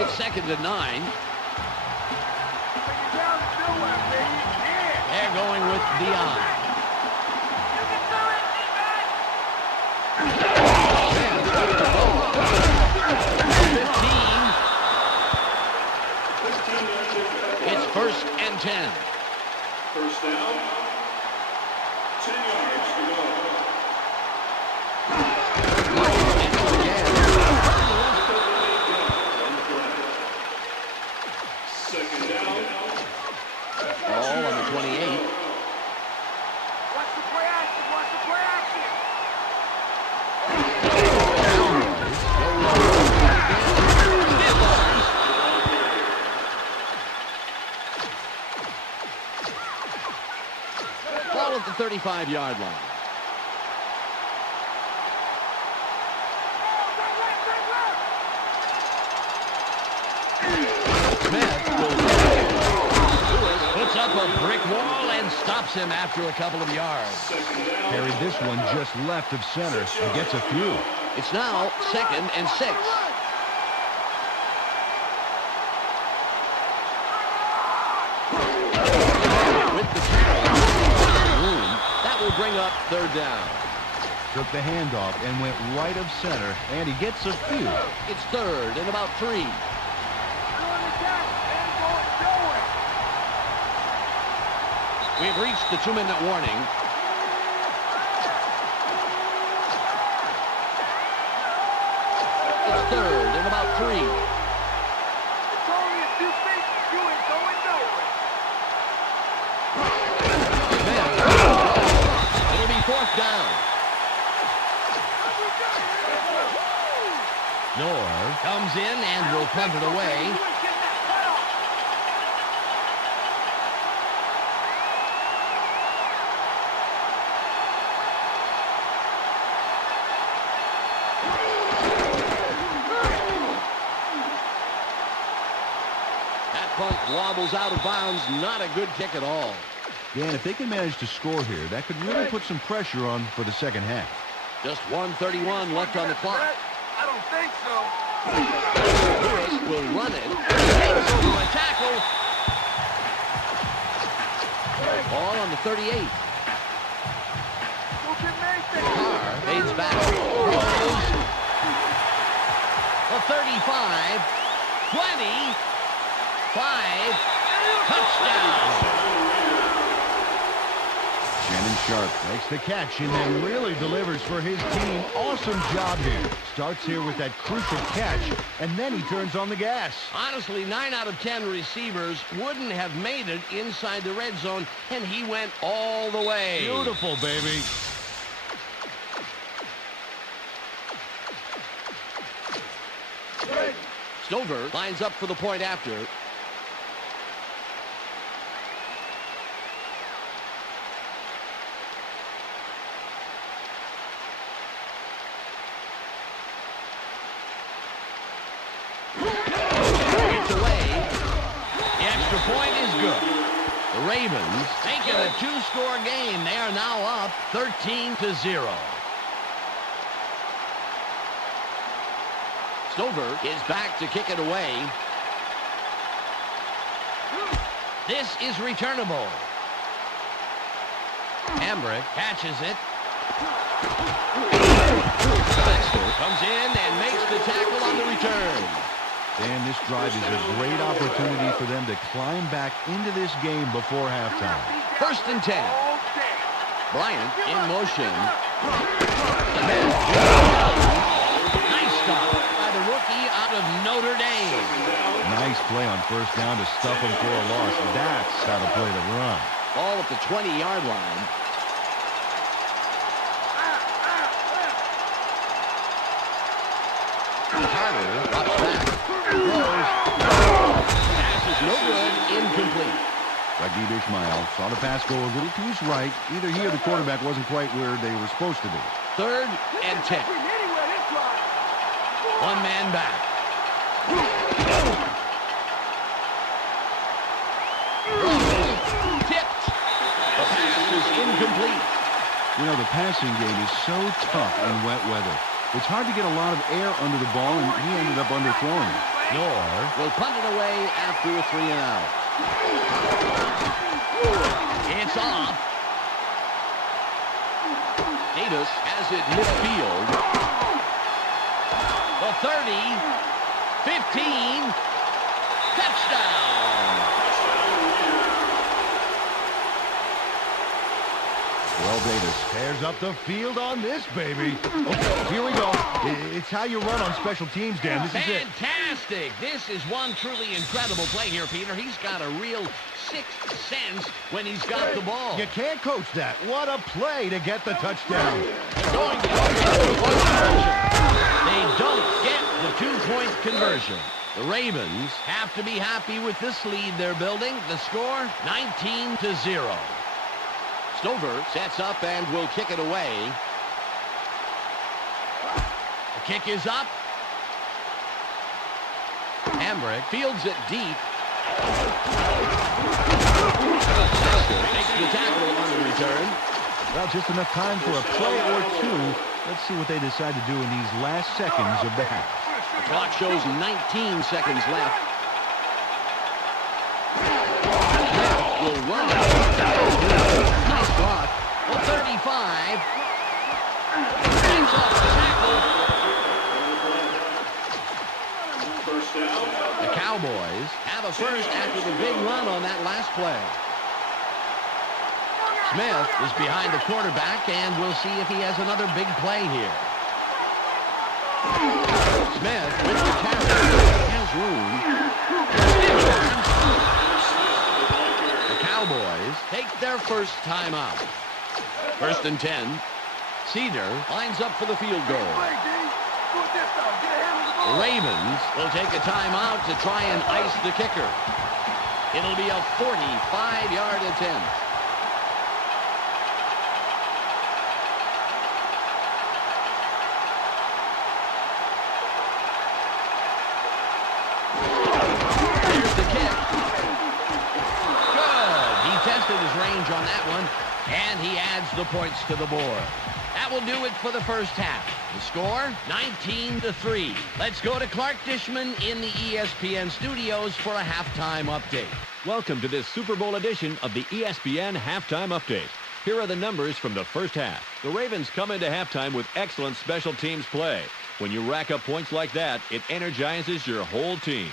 It's 2nd and 9. They're going with Dion. 15. It's 1st and 10. First down. 10 yards to go. Second down. All on the 28. Watch the play action! Watch the play action! Ball at the 35-yard line. Smith puts up a brick wall and stops him after a couple of yards. Harry, this one just left of center and gets a few. It's now 2nd and 6. With the room, that will bring up 3rd down. Took the handoff and went right of center, and he gets a few. It's 3rd and about 3. We've reached the 2-minute warning. It's 3rd and about 3. It's only a few feet. You ain't going nowhere. It'll be 4th down. Norv comes in and will punt it away. Punt wobbles out of bounds. Not a good kick at all. Dan, if they can manage to score here, that could really put some pressure on for the second half. Just 1:31 left on the clock. I don't think so. Lewis will run it. Takes over a tackle. Ball on the 38. Carr fades back. The 35. 20. 5. Touchdown. Shannon Sharp makes the catch and then really delivers for his team. Awesome job here. Starts here with that crucial catch, and then he turns on the gas. Honestly, 9 out of 10 receivers wouldn't have made it inside the red zone, and he went all the way. Beautiful, baby. Stover lines up for the point after. It's away. The extra point is good. The Ravens make it a 2-score game. They are now up 13-0. Stover is back to kick it away. This is returnable. Hambrick catches it. Baxter comes in and makes the tackle on the return. And this drive is a great opportunity for them to climb back into this game before halftime. 1st and 10. Bryant in motion. Nice stop by the rookie out of Notre Dame. Nice play on first down to stuff him for a loss. That's how to play the run. Ball at the 20-yard line. Carter drops back. Throws. Pass is no good. Incomplete. Raghib Ismail saw the pass go a little to his right. Either he or the quarterback wasn't quite where they were supposed to be. 3rd and 10. One man back. Tipped. The pass is incomplete. You know, the passing game is so tough in wet weather. It's hard to get a lot of air under the ball, and he ended up underthrowing it. Nor will punt it away after a 3 and out. It's off. Davis has it midfield. The 30, 15, touchdown. Well, Davis tears up the field on this, baby. Okay, here we go. It's how you run on special teams, Dan. This is it. Fantastic. This is one truly incredible play here, Peter. He's got a real sixth sense when he's got the ball. You can't coach that. What a play to get the touchdown. Going to go for the two-point conversion. They don't get the two-point conversion. The Ravens have to be happy with this lead they're building. The score, 19-0. Stover sets up and will kick it away. The kick is up. Hambrick fields it deep. Makes the tackle on the return. Well, just enough time for a play or two. Let's see what they decide to do in these last seconds of the half. The clock shows 19 seconds left. Will run. Nice block. The 35. Takes off the tackle. The Cowboys have a first after the big run on that last play. Smith is behind the quarterback, and we'll see if he has another big play here. Smith with the carry. Has room. The Cowboys take their first timeout. 1st and 10. Cedar lines up for the field goal. The Ravens will take a timeout to try and ice the kicker. It'll be a 45-yard attempt. Here's the kick. Good. He tested his range on that one, and he adds the points to the board. That will do it for the first half. The score, 19-3. Let's go to Clark Dishman in the ESPN studios for a halftime update. Welcome to this Super Bowl edition of the ESPN Halftime Update. Here are the numbers from the first half. The Ravens come into halftime with excellent special teams play. When you rack up points like that, it energizes your whole team.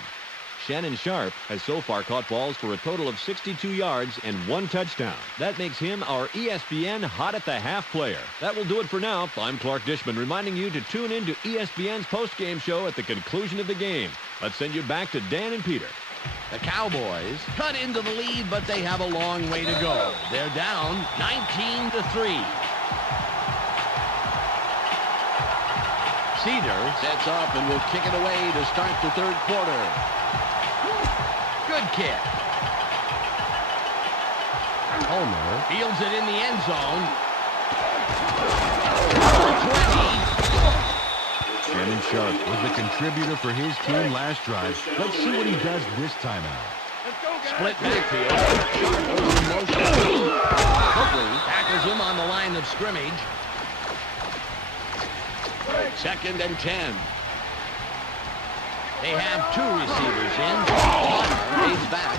Shannon Sharp has so far caught balls for a total of 62 yards and 1 touchdown. That makes him our ESPN Hot at the Half player. That will do it for now. I'm Clark Dishman reminding you to tune in to ESPN's postgame show at the conclusion of the game. Let's send you back to Dan and Peter. The Cowboys cut into the lead, but they have a long way to go. They're down 19-3. Cedar sets up and will kick it away to start the third quarter. Good kick. Homer fields it in the end zone. 20. Shannon Sharp was the contributor for his team last drive. Let's see what he does this time out. Split backfield. Sharp goes in motion. Hookley tackles him on the line of scrimmage. 2nd and 10. They have 2 receivers in. Fades back.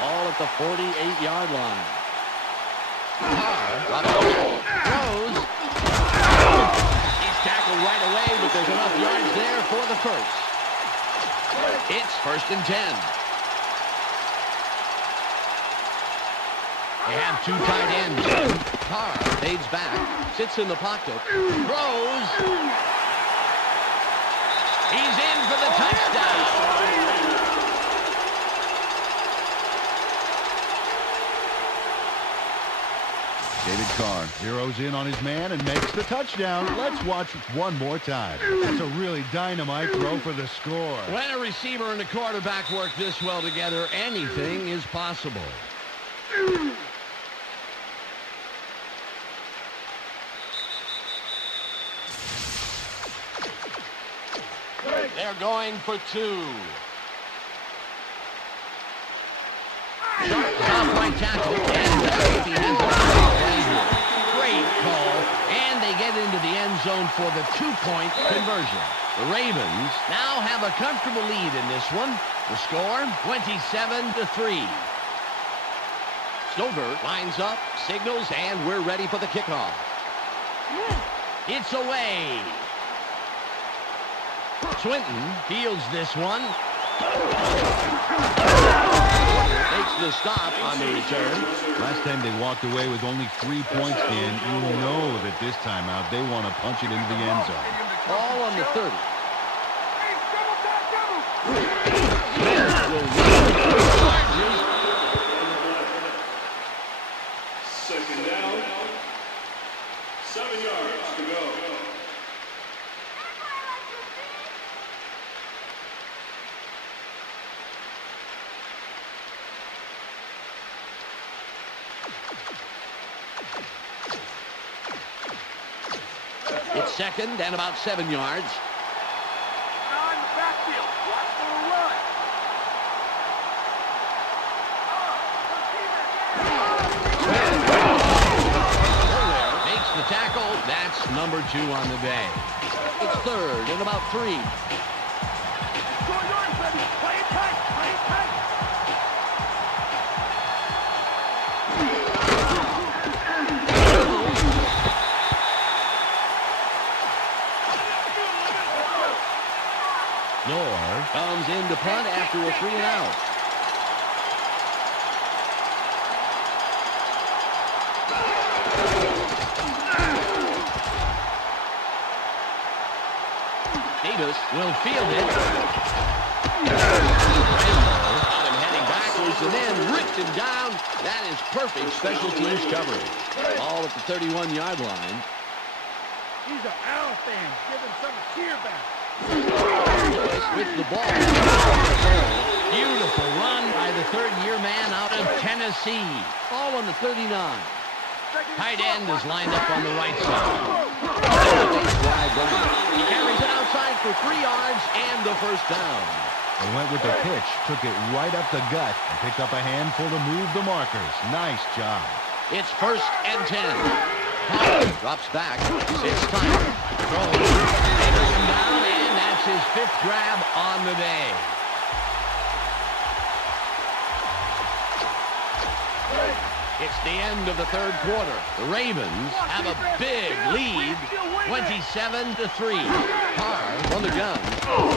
All at the 48-yard line. Throws. He's tackled right away, but there's enough yards there for the first. It's 1st and 10. They have two tight ends. Carr fades back, sits in the pocket, throws. He's in for the touchdown. David Carr zeroes in on his man and makes the touchdown. Let's watch one more time. That's a really dynamite throw for the score. When a receiver and a quarterback work this well together, anything is possible. They're going for two. Top right tackle, and he has a great call, and they get into the end zone for the two-point conversion. The Ravens now have a comfortable lead in this one. The score, 27-3. Stover lines up, signals, and we're ready for the kickoff. It's away. Swinton fields this one. Makes the stop on the return. Last time they walked away with only 3 points, Dan. You know that this time out they want to punch it into the end zone. Ball on the 30. Second down. 7 yards to go. It's second and about 7 yards. Now in the backfield. Watch for the run. Makes the tackle. That's number 2 on the day. It's third and about 3. 2 yards, baby. Play it tight. Play it tight. Nor comes in to punt after a 3 and out. Davis will field it. Got him heading backwards and then ripped him down. That is perfect special teams coverage. Ball at the 31-yard line. These are Owl fans. Give them some cheer back. With the ball. Beautiful run by the third-year man out of Tennessee. Ball on the 39. Tight end is lined up on the right side. He carries it outside for 3 yards and the first down. They went with the pitch, took it right up the gut, and picked up a handful to move the markers. Nice job. It's 1st and 10. Pollard drops back. It's time. Throws. They bring him down, and that's his 5th grab on the day. It's the end of the third quarter. The Ravens have a big lead, 27-3. Carr on the gun. Throws.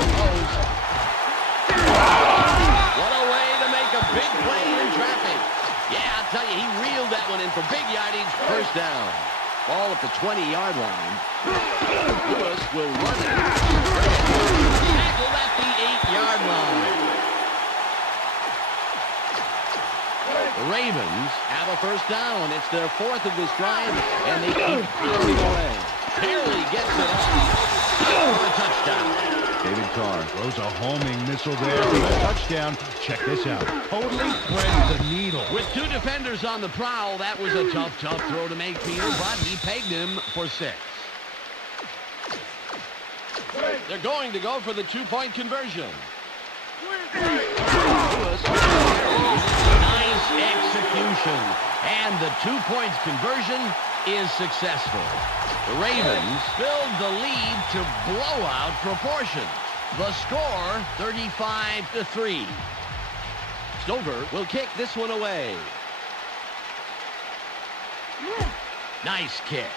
What a way to make a big play in traffic. Yeah, I'll tell you, he reeled that one in for big yardage. First down. Ball at the 20-yard line. Lewis will run it. Tackled at the 8-yard line. The Ravens have a first down. It's their 4th of this drive, and they keep pounding away. Barely gets it off. For a touchdown. David Carr throws a homing missile there for the touchdown. Check this out. Totally threads the needle. With 2 defenders on the prowl, that was a tough throw to make, Peter, but he pegged him for 6. They're going to go for the 2-point conversion. Lewis. Nice execution. And the 2-point conversion is successful. The Ravens build the lead to blowout proportions. The score, 35-3. Stover will kick this one away. Nice kick.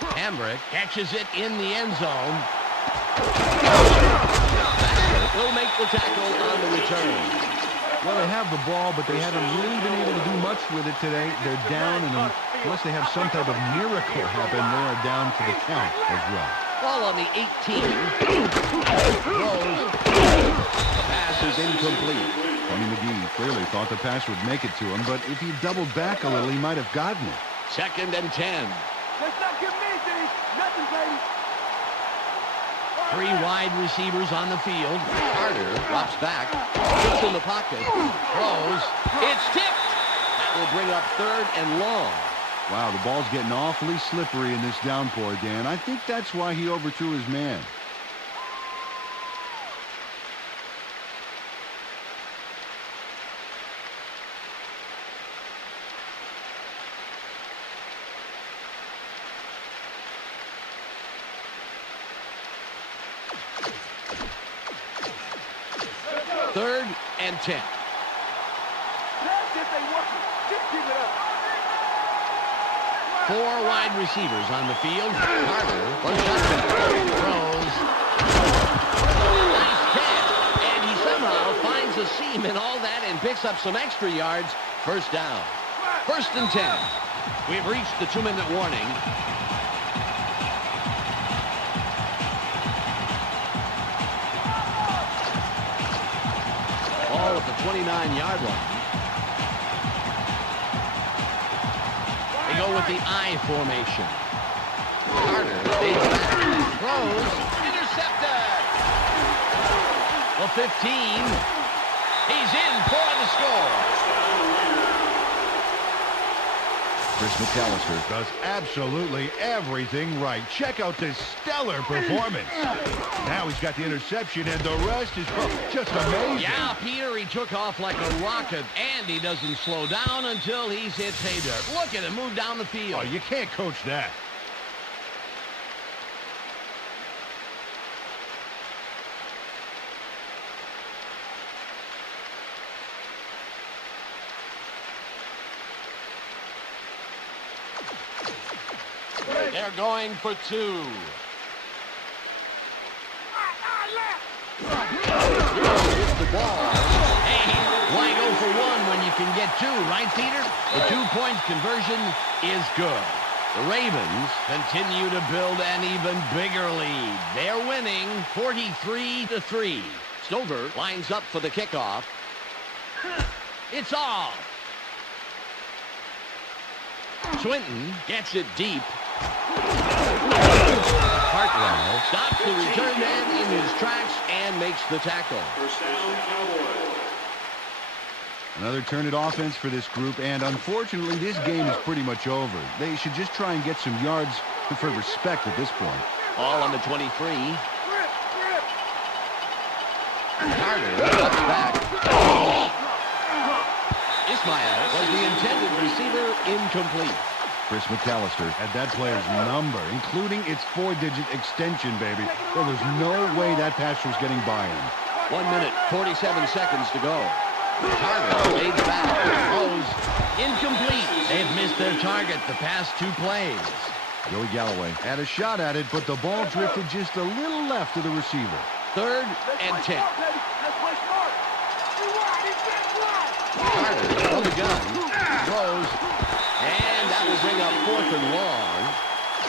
Hambrick catches it in the end zone. Will make the tackle on the return. Well, they have the ball, but they haven't really been able to do much with it today. They're down, and unless they have some type of miracle happen, they are down for the count as well. Ball on the 18. Throws. The pass is incomplete. Tony McGee clearly thought the pass would make it to him, but if he doubled back a little, he might have gotten it. 2nd and 10. Let's not get me, D. Nothing, baby. 3 wide receivers on the field. Carter drops back. Gets in the pocket. Throws. It's tipped. That will bring up 3rd and long. Wow, the ball's getting awfully slippery in this downpour, Dan. I think that's why he overthrew his man. Third and 10. That's if they want it. Just keep it up. 4 wide receivers on the field. Carter for shotgun. Throws. Nice catch. And he somehow finds a seam in all that and picks up some extra yards. First down. 1st and 10. We've reached the 2-minute warning. Ball at the 29-yard line. They go with the I formation. Carter fades back. Throws. Intercepted. The 15. He's in for the score. Chris McAllister does absolutely everything right. Check out this stellar performance. Now he's got the interception, and the rest is just amazing. Yeah, Peter, he took off like a rocket, and he doesn't slow down until he's hit pay dirt. Look at him move down the field. Oh, you can't coach that. They're going for 2. It's the ball. Hey, why go for 1 when you can get 2, right, Peter? The 2-point conversion is good. The Ravens continue to build an even bigger lead. They're winning 43-3. Stover lines up for the kickoff. It's off. Swinton gets it deep. Hartwell stops the return man in his tracks and makes the tackle. First down, Cowboys. Another turn-it offense for this group, and unfortunately, this game is pretty much over. They should just try and get some yards for respect at this point. All on the 23. Carter cuts back. Ismail was the intended receiver, incomplete. Chris McAllister had that player's number, including its 4-digit extension, baby. There was no way that pass was getting by him. 1 minute, 47 seconds to go. Carter fades back. Throws. Incomplete. They've missed their target the past 2 plays. Joey Galloway had a shot at it, but the ball drifted just a little left of the receiver. 3rd and 10. Let's play smart. Carter from the gun. Throws. And that will bring up 4th and long.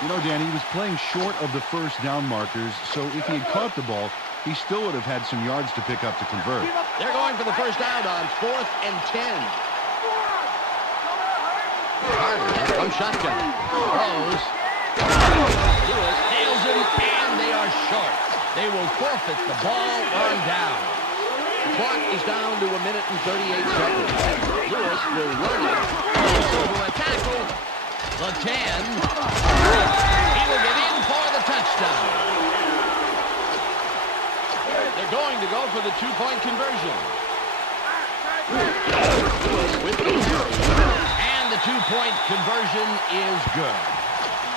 You know, Dan, he was playing short of the first down markers, so if he had caught the ball, he still would have had some yards to pick up to convert. They're going for the first down on 4th and 10. Carter from shotgun. Throws. Lewis nails him, and they are short. They will forfeit the ball on down. The clock is down to 1 minute and 38 seconds. Lewis will run it. Over a tackle. The 10. He will get in for the touchdown. They're going to go for the 2-point conversion. Lewis with the carry. And the 2-point conversion is good.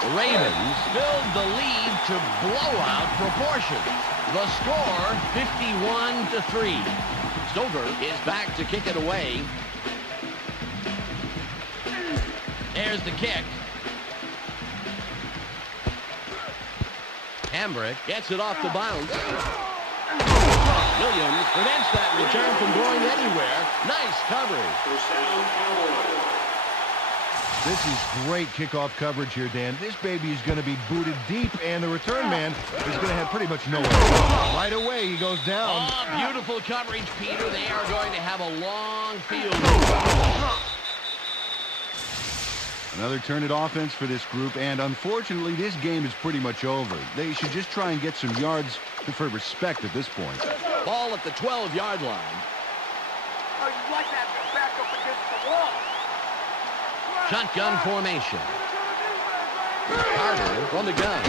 The Ravens build the lead to blowout proportions. The score, 51-3. Stover is back to kick it away. There's the kick. Hambrick gets it off the bounce. Williams prevents that return from going anywhere. Nice coverage. First down, Cowboys. This is great kickoff coverage here, Dan. This baby is going to be booted deep, and the return man is going to have pretty much nowhere. Right away, he goes down. Oh, beautiful coverage, Peter. They are going to have a long field. Another turn at offense for this group, and unfortunately, this game is pretty much over. They should just try and get some yards for respect at this point. Ball at the 12-yard line. Oh, you like that back up against the wall. Shotgun formation. Carter from the gun.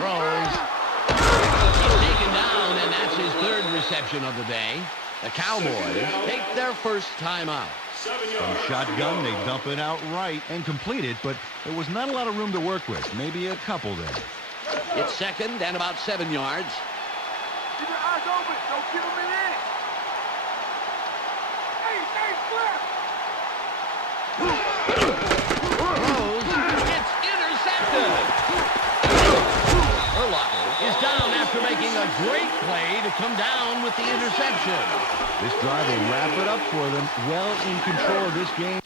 Throws. He's taken down, and that's his third reception of the day. The Cowboys take their first timeout. From shotgun, they dump it out right and complete it, but there was not a lot of room to work with. Maybe a couple there. It's second and about 7 yards. Keep your eyes open. Don't give him an inch. Hey, flip. Throws. It's intercepted. Urlacher is down after making a great play to come down with the interception. This drive will wrap it up for them. Well in control of this game.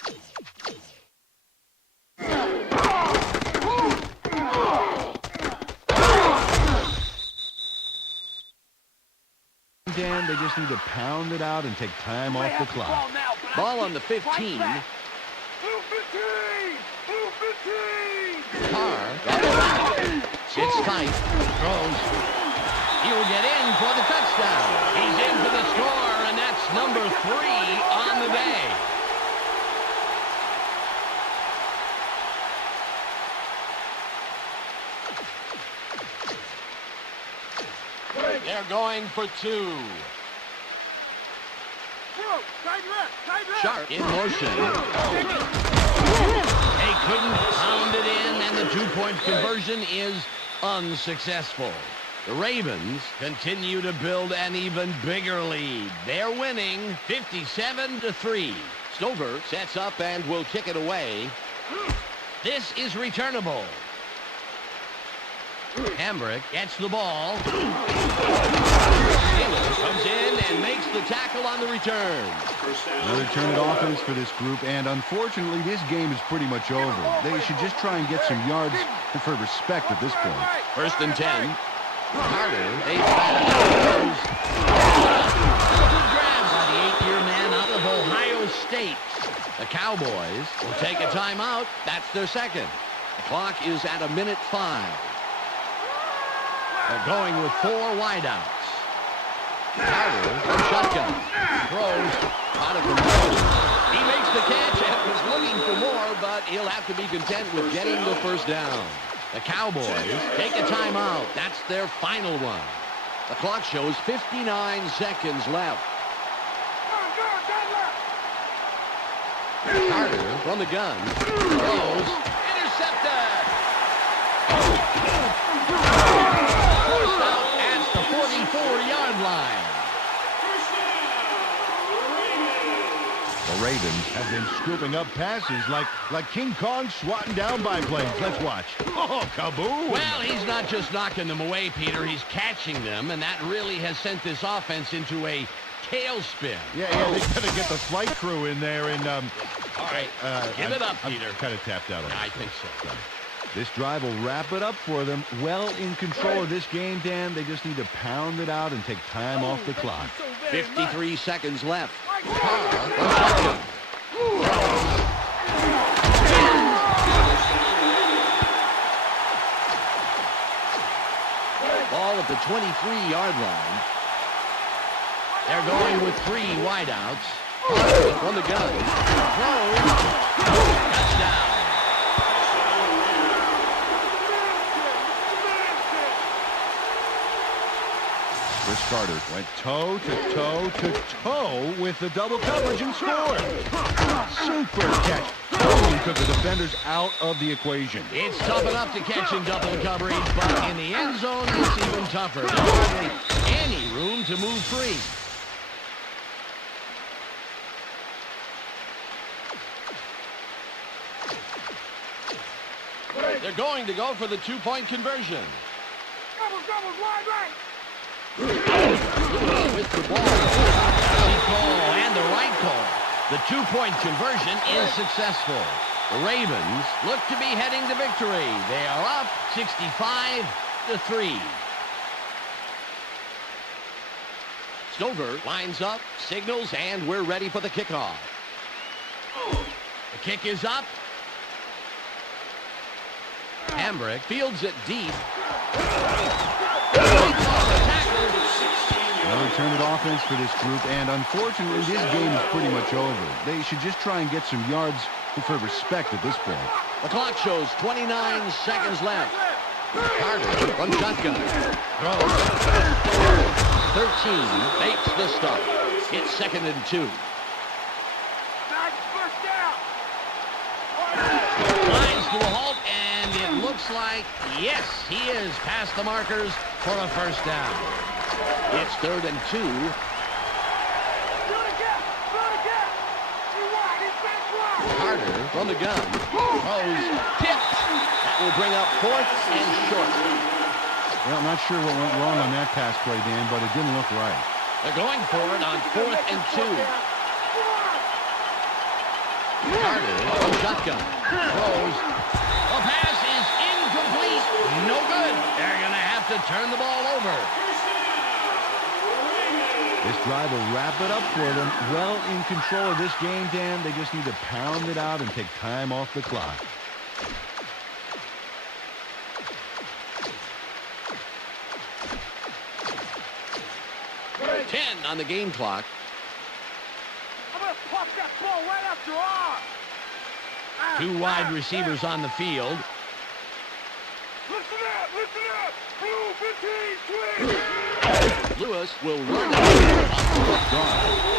Dan, they just need to pound it out and take time off the clock. Ball on the 15. Blue 15. Blue 15. Carr got the back. It's tight. Throws. He will get in for the touchdown. He's in for the score, and that's number 3 on the day. They're going for 2. Sharp in motion. They couldn't pound it in, and the 2-point conversion is unsuccessful. The Ravens continue to build an even bigger lead. They're winning 57-3. Stover sets up and will kick it away. This is returnable. Hambrick gets the ball. Taylor comes in and makes the tackle on the return. Another turn at offense for this group, and unfortunately, this game is pretty much over. They should just try and get some yards for respect at this point. First and 10. Carter, they back. Good grab by the 8-year man out of Ohio State. The Cowboys will take a timeout. That's their second. The clock is at 1:05. They're going with 4 wideouts. Carter from shotgun. Throws out of the middle. He makes the catch and was looking for more, but he'll have to be content with getting the first down. The Cowboys take a timeout. That's their final one. The clock shows 59 seconds left. Carter from the gun. Throws. Intercepted. Forced out at the 44-yard line. The Ravens have been scooping up passes like King Kong swatting down biplanes. Let's watch. Oh, kaboom! Well, he's not just knocking them away, Peter. He's catching them, and that really has sent this offense into a tailspin. Yeah, they gotta get the flight crew in there and All right, give it up, Peter. I'm kind of tapped out on I think so. This drive will wrap it up for them. Well in control of this game, Dan. They just need to pound it out and take time off the clock. 53 seconds left. Carr from shotgun. Ball at the 23-yard line. They're going with 3 wideouts. From the gun. Throws. Touchdown. Chris Carter went toe to toe to toe with the double coverage and scored. Super catch. Totally took the defenders out of the equation. It's tough enough to catch in double coverage, but in the end zone, it's even tougher. There's hardly any room to move free. They're going to go for the 2-point conversion. wide right. With the ball. The call and the right call. The two-point conversion is successful. The Ravens look to be heading to victory. They are up 65-3. Stover lines up, signals, and we're ready for the kickoff. The kick is up. Hambrick fields it deep. Another turn at offense for this group, and unfortunately, this game is pretty much over. They should just try and get some yards for respect at this point. The clock shows 29 seconds left. Carter from shotgun. Throws. 13 fakes the stuff. It's 2nd and 2. Nice first down. Lines to a halt, and it looks like, yes, he is past the markers for a first down. It's 3rd and 2. Carter from the gun. Throws. Tipped. That will bring up 4th and short. Well, I'm not sure what went wrong on that pass play, Dan, but it didn't look right. They're going for it on 4th and 2. Carter from shotgun. Throws. The pass is incomplete. No good. They're going to have to turn the ball over. This drive will wrap it up for them. Well in control of this game, Dan. They just need to pound it out and take time off the clock. 10 on the game clock. I'm going to pop that ball right up your arm. Two wide receivers on the field. Listen up, listen up. Blue 15, twin. Lewis will run it.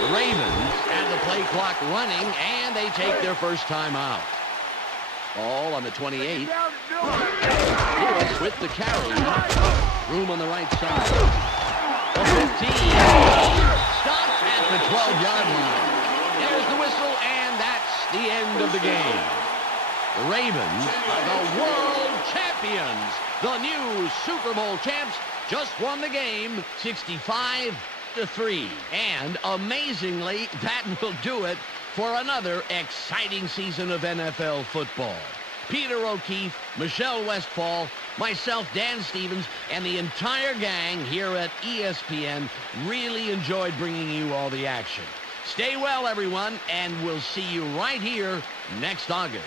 The Ravens have the play clock running, and they take their first time out. Ball on the 28. Lewis with the carry. Room on the right side. The 15. Stops at the 12-yard line. There's the whistle, and that's the end of the game. The Ravens are the world champions. The new Super Bowl champs just won the game 65-3. And amazingly, that will do it for another exciting season of NFL football. Peter O'Keefe, Michelle Westfall, myself, Dan Stevens, and the entire gang here at ESPN really enjoyed bringing you all the action. Stay well, everyone, and we'll see you right here next August.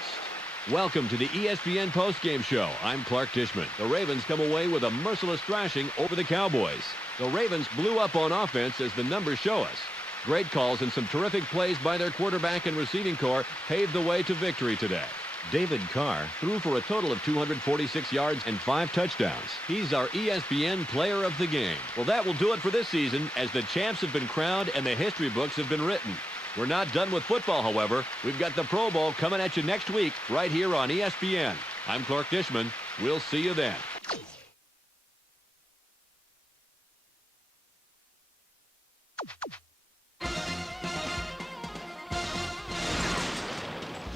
Welcome to the ESPN postgame show. I'm Clark Tishman. The Ravens come away with a merciless thrashing over the Cowboys. The Ravens blew up on offense, as the numbers show us. Great calls and some terrific plays by their quarterback and receiving corps paved the way to victory today. David Carr threw for a total of 246 yards and 5 touchdowns. He's our ESPN player of the game. Well, that will do it for this season, as the champs have been crowned and the history books have been written. We're not done with football, however. We've got the Pro Bowl coming at you next week right here on ESPN. I'm Clark Tishman. We'll see you then.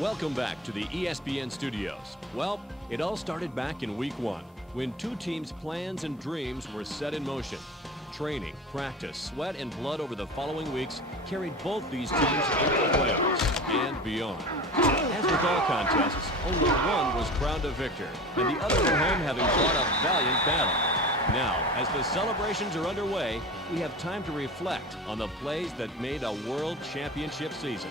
Welcome back to the ESPN studios. Well, it all started back in week 1, when two teams' plans and dreams were set in motion. Training, practice, sweat, and blood over the following weeks carried both these teams into the playoffs and beyond. As with all contests, only one was crowned a victor, and the other at home having fought a valiant battle. Now, as the celebrations are underway, we have time to reflect on the plays that made a world championship season.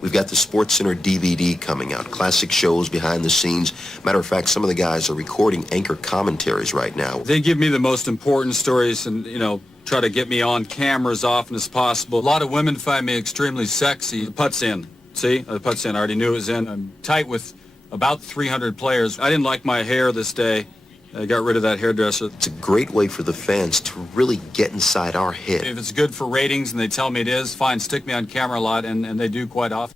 We've got the Sports Center DVD coming out, classic shows behind the scenes. Matter of fact, some of the guys are recording anchor commentaries right now. They give me the most important stories and, try to get me on camera as often as possible. A lot of women find me extremely sexy. The putt's in. See? The putt's in. I already knew it was in. I'm tight with about 300 players. I didn't like my hair this day. I got rid of that hairdresser. It's a great way for the fans to really get inside our head. If it's good for ratings and they tell me it is, fine, stick me on camera a lot, and they do quite often.